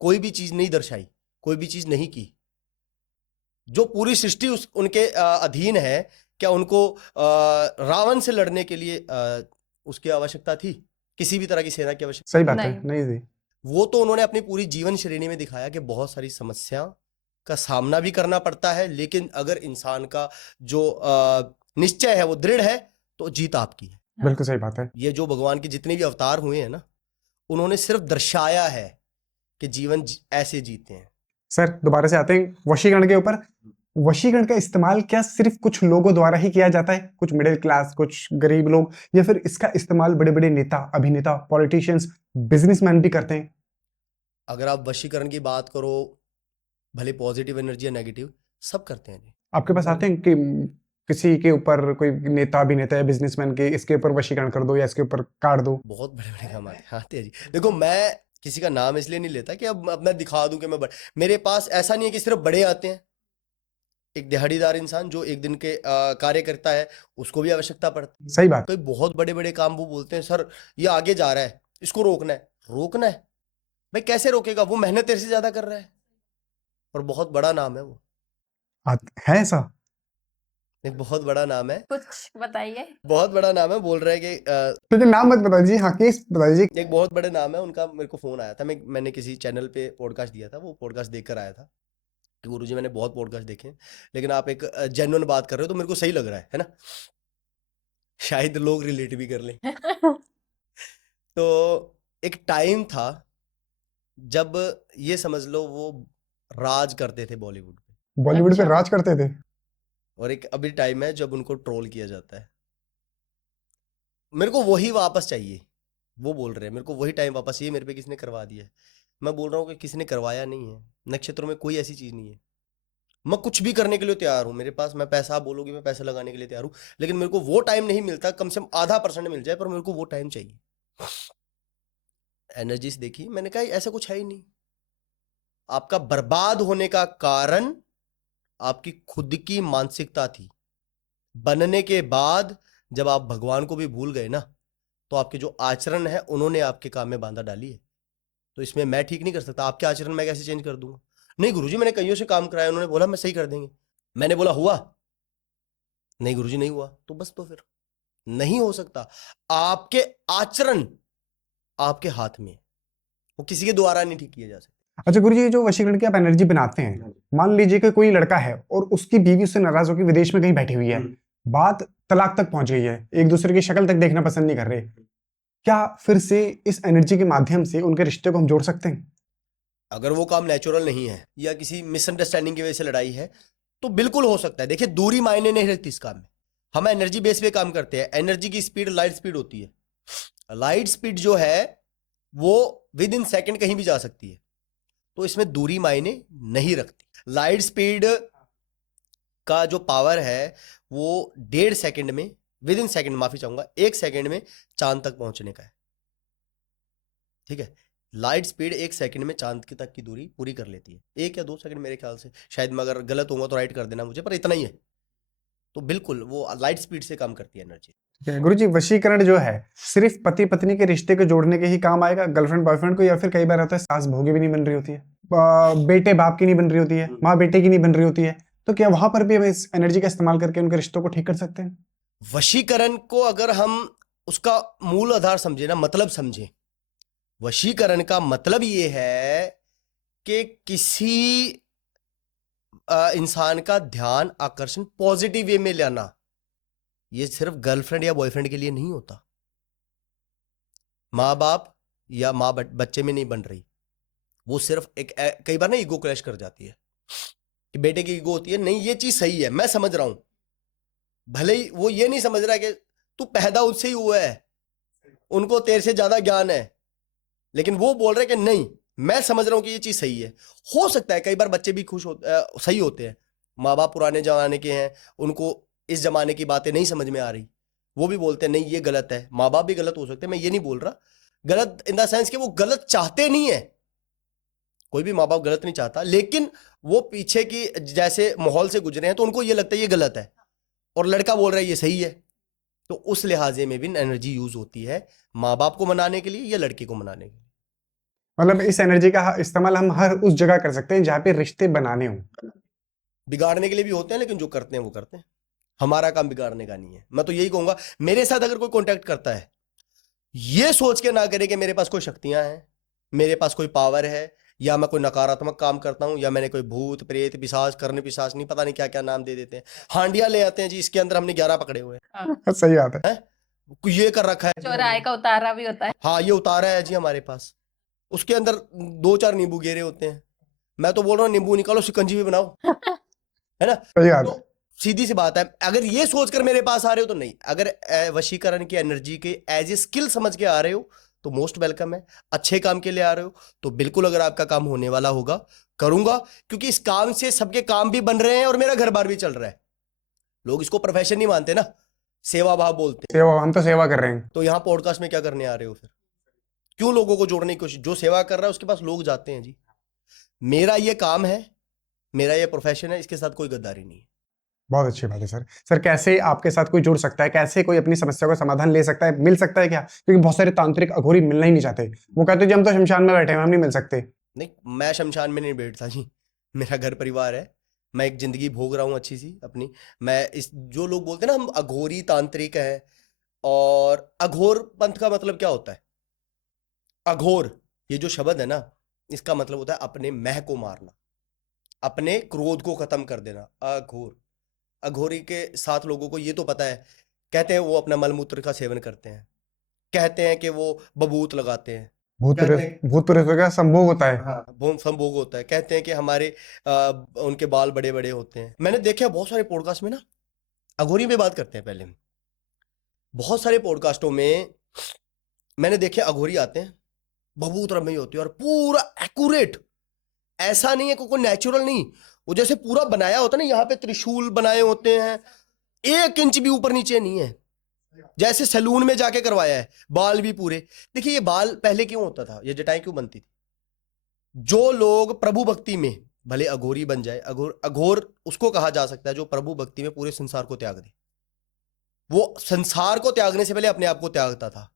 कोई भी चीज नहीं दर्शाई, कोई भी चीज नहीं की। जो पूरी सृष्टि उनके अधीन है, क्या उनको रावण से लड़ने के लिए उसकी आवश्यकता थी? किसी भी तरह की सेना की आवश्यकता? सही बात है, नहीं। नहीं थी। वो तो उन्होंने अपनी पूरी जीवन श्रेणी में दिखाया कि बहुत सारी समस्या का सामना भी करना पड़ता है, लेकिन अगर इंसान का जो निश्चय है वो दृढ़ है तो जीत आपकी है। बिल्कुल सही बात है। ये जो भगवान के जितने भी अवतार हुए हैं ना, उन्होंने सिर्फ दर्शाया है कि जीवन ऐसे जीते हैं। सर दोबारा से आते हैं वशीकरण के ऊपर। वशीकरण का इस्तेमाल क्या सिर्फ कुछ लोगों द्वारा ही किया जाता है, कुछ मिडिल क्लास, कुछ गरीब लोग, या फिर इसका इस्तेमाल बड़े बड़े नेता, अभिनेता, पॉलिटिशियंस, बिजनेसमैन भी करते हैं? अगर आप वशीकरण की बात करो, भले पॉजिटिव एनर्जी या नेगेटिव, सब करते हैं जी। आपके पास आते हैं कि किसी के ऊपर कोई नेता, अभिनेता या बिजनेसमैन के इसके ऊपर वशीकरण कर दो या इसके ऊपर काट दो? बहुत बड़े बड़े काम आते हैं जी। देखो मैं किसी का नाम इसलिए नहीं लेता कि अब मैं दिखा दूं कि मैं मेरे पास ऐसा नहीं है कि सिर्फ बड़े आते हैं। एक दिहाड़ीदार इंसान जो एक दिन के कार्य करता है, उसको भी आवश्यकता पड़ती है। सही बात। कोई बहुत बड़े बड़े काम वो बोलते हैं, सर ये आगे जा रहा है, इसको रोकना है। रोकना है भाई, कैसे रोकेगा? वो मेहनत तेरे से ज्यादा कर रहा है और बहुत बड़ा नाम है वो। है ऐसा? एक बहुत बड़ा नाम है, कुछ बताइए। बहुत बड़ा नाम है। बोल रहा है कि तो नाम मत बता दीजिए, हाँ केस बता दीजिए। एक बहुत बड़े नाम है उनका। मेरे को फोन आया था, मैंने किसी चैनल पे पॉडकास्ट दिया था, वो पॉडकास्ट देखकर आया था कि गुरुजी मैंने बहुत पॉडकास्ट देखे हैं, लेकिन आप एक जेन्युइन बात कर रहे हो तो मेरे को सही लग रहा है ना, शायद लोग रिलेट भी कर लें। तो एक टाइम था जब ये समझ लो वो राज करते थे बॉलीवुड पे, बॉलीवुड पे अच्छा। राज करते थे। और एक अभी टाइम है जब उनको ट्रोल किया जाता है। मेरे को वही वापस चाहिए। वो बोल रहे हैं मेरे को वही टाइम वापस चाहिए, मेरे पे किसने करवा दिया है। मैं बोल रहा हूँ कि किसी ने करवाया नहीं है। नक्षत्रों में कोई ऐसी चीज नहीं है। मैं कुछ भी करने के लिए तैयार हूँ, मेरे पास, मैं पैसा, आप बोलोगे मैं पैसा लगाने के लिए तैयार हूँ, लेकिन मेरे को वो टाइम नहीं मिलता। कम से कम आधा % मिल जाए, पर मेरे को वो टाइम चाहिए। एनर्जीज देखिए, मैंने कहा ऐसा कुछ है ही नहीं। आपका बर्बाद होने का कारण आपकी खुद की मानसिकता थी। बनने के बाद जब आप भगवान को भी भूल गए ना, तो आपके जो आचरण है उन्होंने आपके काम में बांधा डाली है। तो इसमें मैं ठीक नहीं कर सकता। आपके आचरण मैं कैसे चेंज कर दूंगा? नहीं गुरुजी, मैंने कईयों से काम कराया, उन्होंने बोला मैं सही कर देंगे। मैंने बोला हुआ? नहीं गुरुजी नहीं हुआ। तो बस, तो फिर नहीं हो सकता। आपके आचरण आपके हाथ में, वो किसी के द्वारा नहीं ठीक किया जा सकता। अच्छा गुरु जी, जो वशीकरण की आप एनर्जी बनाते हैं, मान लीजिए कि कोई लड़का है और उसकी बीवी उससे नाराज होकर विदेश में कहीं बैठी हुई है, बात तलाक तक पहुंच गई है, एक दूसरे की शक्ल तक देखना पसंद नहीं कर रहे, क्या फिर से इस एनर्जी के माध्यम से उनके रिश्ते को हम जोड़ सकते हैं? अगर वो काम नेचुरल नहीं है या किसी मिसअंडरस्टैंडिंग की वजह से लड़ाई है, तो बिल्कुल हो सकता है। देखिए दूरी मायने नहीं रखती इस काम में। हम एनर्जी बेस पे काम करते हैं। एनर्जी की स्पीड लाइट स्पीड होती है। लाइट स्पीड जो है वो विद इन सेकेंड कहीं भी जा सकती है, तो इसमें दूरी मायने नहीं रखती। लाइट स्पीड का जो पावर है वो 1.5 सेकंड में, विद इन सेकेंड, माफी चाहूंगा, 1 सेकंड में चांद तक पहुंचने का है। ठीक है, लाइट स्पीड 1 सेकंड में चांद की तक की दूरी पूरी कर लेती है। 1 या 2 सेकंड मेरे ख्याल से, शायद मैं अगर गलत होऊंगा तो राइट कर देना मुझे, पर इतना ही है। तो बिल्कुल वो लाइट स्पीड से काम करती है एनर्जी। गुरु जी, वशीकरण जो है सिर्फ पति पत्नी के रिश्ते को जोड़ने के ही काम आएगा, गर्लफ्रेंड बॉयफ्रेंड को, या फिर कई बार होता है सास बहू की भी नहीं बन रही होती है, बेटे बाप की नहीं बन रही होती है, माँ बेटे की नहीं बन रही होती है, तो क्या वहां पर भी हम इस एनर्जी का इस्तेमाल करके उनके रिश्तों को ठीक कर सकते हैं? वशीकरण को अगर हम उसका मूल आधार समझे ना, मतलब समझे, वशीकरण का मतलब ये है कि किसी इंसान का ध्यान आकर्षण पॉजिटिव वे में लाना। ये सिर्फ गर्लफ्रेंड या बॉयफ्रेंड के लिए नहीं होता। माँ बाप या माँ बच्चे में नहीं बन रही, वो सिर्फ एक कई बार ना ईगो क्लैश कर जाती है कि बेटे की ईगो होती है, नहीं ये चीज सही है, मैं समझ रहा हूं, भले ही वो ये नहीं समझ रहा है कि तू पैदा उससे ही हुआ है, उनको तेरे से ज्यादा ज्ञान है, लेकिन वो बोल रहे कि नहीं मैं समझ रहा हूं कि ये चीज सही है। हो सकता है कई बार बच्चे भी सही होते हैं, माँ बाप पुराने जमाने के हैं, उनको इस जमाने की बातें नहीं समझ में आ रही, वो भी बोलते हैं नहीं ये गलत है। माँ बाप भी गलत हो सकते हैं, मैं ये नहीं बोल रहा गलत इन द सेंस कि वो गलत चाहते नहीं है, कोई भी माँ बाप गलत नहीं चाहता, लेकिन वो पीछे की जैसे माहौल से गुजरे हैं तो उनको ये लगता है ये गलत है, और लड़का बोल रहा है ये सही है। तो उस लिहाजे में भी एनर्जी यूज होती है माँ बाप को मनाने के लिए या लड़के को मनाने के लिए। मतलब इस एनर्जी का इस्तेमाल हम हर उस जगह कर सकते हैं जहाँ पे रिश्ते बनाने हों। बिगाड़ने के लिए भी होते हैं, लेकिन जो करते हैं वो करते हैं, हमारा काम बिगाड़ने का नहीं है। मैं तो यही कहूंगा, मेरे साथ अगर कोई कांटेक्ट करता है, ये सोच के ना करे कि मेरे पास कोई शक्तियां हैं, मेरे पास कोई पावर है, या मैं कोई नकारात्मक काम करता हूं, या मैंने कोई भूत प्रेत पिशाच करने पिशाच नहीं पता नहीं क्या क्या नाम दे देते हैं। हांडिया ले आते हैं जी, इसके अंदर हमने 11 पकड़े हुए सही बात है। हैं, ये कर रखा है, चौराहे का उतारा भी होता है। हाँ ये उतारा है जी हमारे पास, उसके अंदर 2-4 नींबू गेरे होते हैं। मैं तो बोल रहा हूँ नींबू निकालो शिकंजी भी बनाओ, है ना। सही बात है। तो सीधी सी बात है, अगर ये सोचकर मेरे पास आ रहे हो तो नहीं, अगर वशीकरण की एनर्जी के एज ए स्किल समझ के आ रहे हो तो मोस्ट वेलकम है। अच्छे काम के लिए आ रहे हो तो बिल्कुल, अगर आपका काम होने वाला होगा करूंगा, क्योंकि इस काम से सबके काम भी बन रहे हैं और मेरा घर बार भी चल रहा है। लोग इसको प्रोफेशन नहीं मानते ना, सेवा भाव बोलते हैं। सेवा, हम तो सेवा कर रहे हैं। तो यहाँ पॉडकास्ट में क्या करने आ रहे हो फिर? क्यों लोगों को जोड़ने की कोशिश? जो सेवा कर रहा है उसके पास लोग जाते हैं जी। मेरा ये काम है, मेरा ये प्रोफेशन है, इसके साथ कोई गद्दारी नहीं है। बहुत अच्छी बात है सर। सर कैसे आपके साथ कोई जुड़ सकता है, कैसे कोई अपनी समस्या का समाधान ले सकता है, मिल सकता है क्या? क्योंकि बहुत सारे तांत्रिक अघोरी मिलना ही नहीं चाहते, वो कहते हैं जी हम तो शमशान में बैठे हैं, हम नहीं मिल सकते। नहीं, मैं शमशान में नहीं बैठता जी, मेरा घर परिवार है, मैं एक जिंदगी भोग रहा हूँ अच्छी सी अपनी। मैं इस जो लोग बोलते हैं ना हम अघोरी तांत्रिक है, और अघोर पंथ का मतलब क्या होता है? अघोर ये जो शब्द है ना, इसका मतलब होता है अपने मैं को मारना, अपने क्रोध को खत्म कर देना। अघोर, अघोरी के साथ लोगों को ये तो पता है, कहते हैं वो अपना मलमूत्र का सेवन करते हैं, कहते हैं कि वो बबूत लगाते हैं, भूत कहते प्रेत, भूत प्रेत का संभोग होता है। हाँ संभोग होता है, कहते हैं कि हमारे उनके बाल बड़े बड़े होते हैं। मैंने देखा बहुत सारे पॉडकास्ट में ना, अघोरी पे बात करते हैं पहले हम, बहुत सारे पॉडकास्टों में मैंने देखे अघोरी आते हैं, बबूत रमी होती है और पूरा एक्यूरेट, ऐसा नहीं है कोई नेचुरल नहीं, वो जैसे पूरा बनाया होता है ना, यहाँ पे त्रिशूल बनाए होते हैं, 1 इंच भी ऊपर नीचे नहीं है, जैसे सैलून में जाके करवाया है। बाल भी पूरे, देखिए ये बाल पहले क्यों होता था, ये जटाएं क्यों बनती थी? जो लोग प्रभु भक्ति में, भले अघोरी बन जाए, अघोर अघोर उसको कहा जा सकता है जो प्रभु भक्ति में पूरे संसार को त्याग दे। वो संसार को त्यागने से पहले अपने आप को त्यागता था,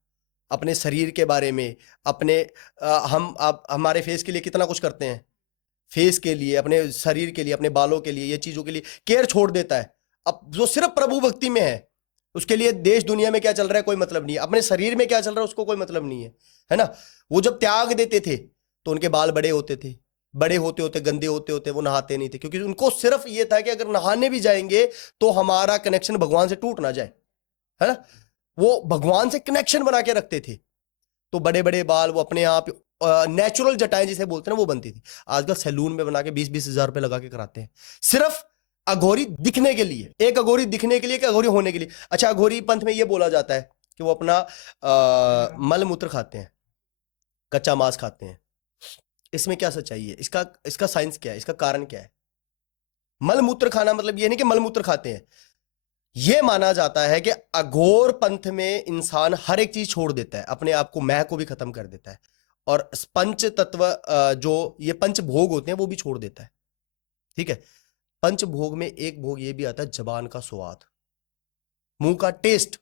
अपने शरीर के बारे में, अपने हम आप हमारे फेस के लिए कितना कुछ करते हैं, फेस के लिए, अपने शरीर के लिए, अपने बालों के लिए, ये चीजों के लिए केयर छोड़ देता है। अब जो सिर्फ प्रभु भक्ति में है उसके लिए देश दुनिया में क्या चल रहा है कोई मतलब नहीं है, अपने शरीर में क्या चल रहा है उसको कोई मतलब नहीं है ना। वो जब त्याग देते थे तो उनके बाल बड़े होते थे, बड़े होते होते गंदे होते होते वो नहाते नहीं थे, क्योंकि उनको सिर्फ ये था कि अगर नहाने भी जाएंगे तो हमारा कनेक्शन भगवान से टूट ना जाए, है ना। वो भगवान से कनेक्शन बना के रखते थे, तो बड़े बड़े बाल वो अपने आप नेचुरल जटाएं जिसे बोलते हैं वो बनती थी। आजकल सैलून में बना के 20-20 हजार रुपए लगा के कराते हैं, सिर्फ अघोरी दिखने के लिए। एक अघोरी दिखने के लिए कि अघोरी होने के लिए? अच्छा, अघोरी पंथ में ये बोला जाता है कि वो अपना मल मूत्र खाते हैं, कच्चा मांस खाते हैं। इसमें क्या सच्चाई है? इसका साइंस क्या है, इसका कारण क्या है? मल मूत्र खाना मतलब ये नहीं कि मल मूत्र खाते हैं, ये माना जाता है कि अघोर पंथ में इंसान हर एक चीज छोड़ देता है, अपने आप को, मैं को भी खत्म कर देता है, और पंच तत्व जो ये पंच भोग होते हैं वो भी छोड़ देता है। ठीक है, पंच भोग में एक भोग ये भी आता है जबान का स्वाद, मुंह का टेस्ट,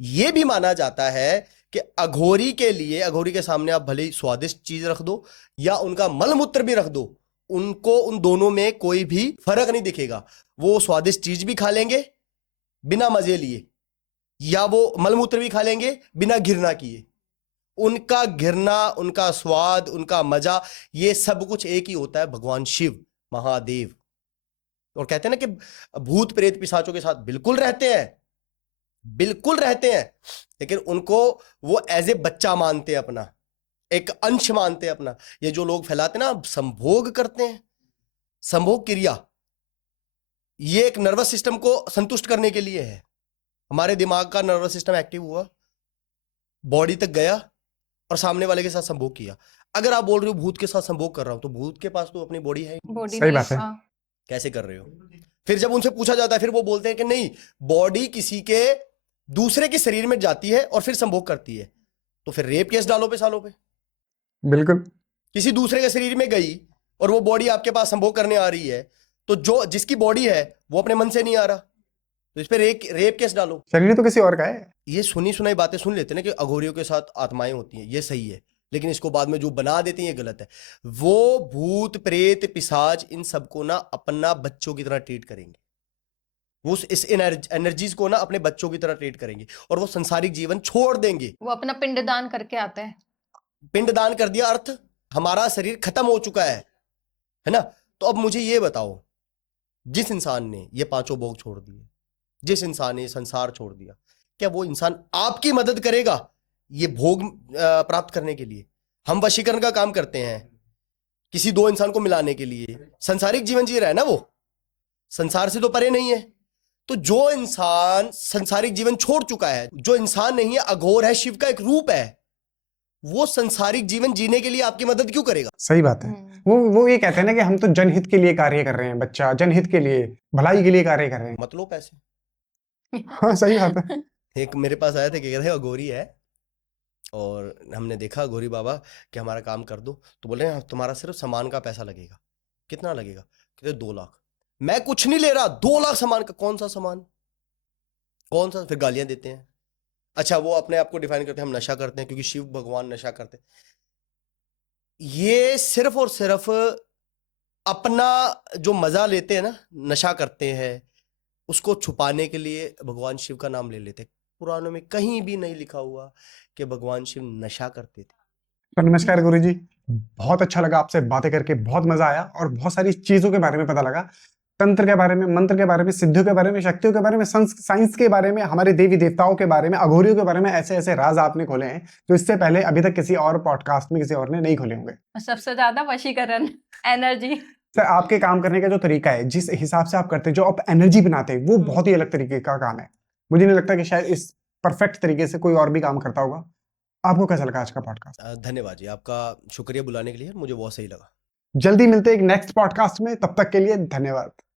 ये भी माना जाता है कि अघोरी के लिए, अघोरी के सामने आप भले ही स्वादिष्ट चीज रख दो या उनका मलमूत्र भी रख दो, उनको उन दोनों में कोई भी फर्क नहीं दिखेगा। वो स्वादिष्ट चीज भी खा लेंगे बिना मजे लिए, या वो मलमूत्र भी खा लेंगे बिना घृणा किए। उनका घृणा, उनका स्वाद, उनका मजा, ये सब कुछ एक ही होता है भगवान शिव महादेव। और कहते हैं ना कि भूत प्रेत पिशाचों के साथ बिल्कुल रहते हैं, बिल्कुल रहते हैं, लेकिन उनको वो एज ए बच्चा मानते हैं, अपना एक अंश मानते हैं अपना। ये जो लोग फैलाते हैं ना, संभोग करते हैं, संभोग क्रिया, ये एक नर्वस सिस्टम को संतुष्ट करने के लिए है। हमारे दिमाग का नर्वस सिस्टम एक्टिव हुआ, बॉडी तक गया और सामने वाले के साथ संभोग किया। अगर आप बोल रहे हो भूत के साथ संभोग कर रहा हूं, तो भूत के पास तो अपनी बॉडी है, बॉडी सही बात है। कैसे कर रहे हो? फिर जब उनसे पूछा जाता है, फिर वो बोलते हैं कि नहीं, बॉडी किसी के दूसरे के शरीर में जाती है और फिर संभोग करती है। तो फिर रेप केस डालो पे सालों पे। बिल्कुल। किसी दूसरे के शरीर में गई और वो बॉडी आपके पास संभोग करने आ रही है, तो जो जिसकी बॉडी है वो अपने मन से नहीं आ रहा, तो इस पे रेप केस डालो। शरीर तो किसी और का है। ये सुनी सुनाई बातें सुन लेते हैं ना कि अघोरियों के साथ आत्माएं होती हैं, ये सही है, लेकिन इसको बाद में जो बना देते हैं ये गलत है। वो भूत प्रेत पिशाच इन सबको ना अपना बच्चों की तरह ट्रीट करेंगे, वो इस एनर्जीज को ना अपने बच्चों की तरह ट्रीट करेंगे और वो संसारिक जीवन छोड़ देंगे। वो अपना पिंडदान करके आते हैं। पिंडदान कर दिया, अर्थ हमारा शरीर खत्म हो चुका है ना। तो अब मुझे ये बताओ, जिस इंसान ने ये पांचों भोग छोड़ दिए, जिस इंसान ने संसार छोड़ दिया, क्या वो इंसान आपकी मदद करेगा ये भोग प्राप्त करने के लिए? हम वशीकरण का काम करते हैं किसी दो इंसान को मिलाने के लिए, संसारिक जीवन जी रहा है ना, वो संसार से तो परे नहीं है। तो जो इंसान संसारिक जीवन छोड़ चुका है, जो इंसान नहीं है, अघोर है, शिव का एक रूप है, वो संसारिक जीवन जीने के लिए आपकी मदद क्यों करेगा? सही बात है। वो ये कहते हैं ना कि हम तो जनहित के लिए कार्य कर रहे हैं, बच्चा जनहित के लिए, भलाई के लिए कार्य कर रहे हैं। मतलब पैसे। हाँ सही बात है। एक मेरे पास आया था कि कहते हैं अघोरी है और हमने देखा अघोरी बाबा कि हमारा काम कर दो, तो बोल रहे हैं तुम्हारा सिर्फ सामान का पैसा लगेगा। कितना लगेगा? कहते 2 लाख। मैं कुछ नहीं ले रहा, 2 लाख सामान का। कौन सा सामान, कौन सा? फिर गालियां देते हैं। अच्छा, वो अपने आप को डिफाइन करते हैं हम नशा करते हैं क्योंकि शिव भगवान नशा करते हैं। ये सिर्फ और सिर्फ अपना जो मजा लेते हैं ना, नशा करते हैं, उसको छुपाने के लिए भगवान शिव का नाम ले लेते हैं। पुराणों में कहीं भी नहीं लिखा हुआ कि भगवान शिव नशा करते थे। तो नमस्कार गुरुजी, बहुत अच्छा लगा आपसे बातें करके, बहुत मजा आया और बहुत सारी चीजों के बारे में पता लगा। तंत्र के बारे में, मंत्र के बारे में, सिद्धियों के बारे में, शक्तियों के बारे में, साइंस के बारे में, हमारे देवी देवताओं के बारे में, अघोरियों के बारे में, ऐसे ऐसे राज आपने खोले हैं जो इससे पहले अभी तक किसी और पॉडकास्ट में किसी और ने नहीं खोले होंगे। सबसे ज्यादा वशीकरण, एनर्जी। सर, आपके काम करने का जो तरीका है, जिस हिसाब से आप करते हैं, जो आप एनर्जी बनाते हैं, वो बहुत ही अलग तरीके का काम है। मुझे नहीं लगता कि शायद इस परफेक्ट तरीके से कोई और भी काम करता होगा। आपको कैसा लगा आज का पॉडकास्ट? धन्यवाद जी, आपका शुक्रिया बुलाने के लिए, मुझे बहुत सही लगा। जल्दी मिलते हैं एक नेक्स्ट पॉडकास्ट में, तब तक के लिए धन्यवाद।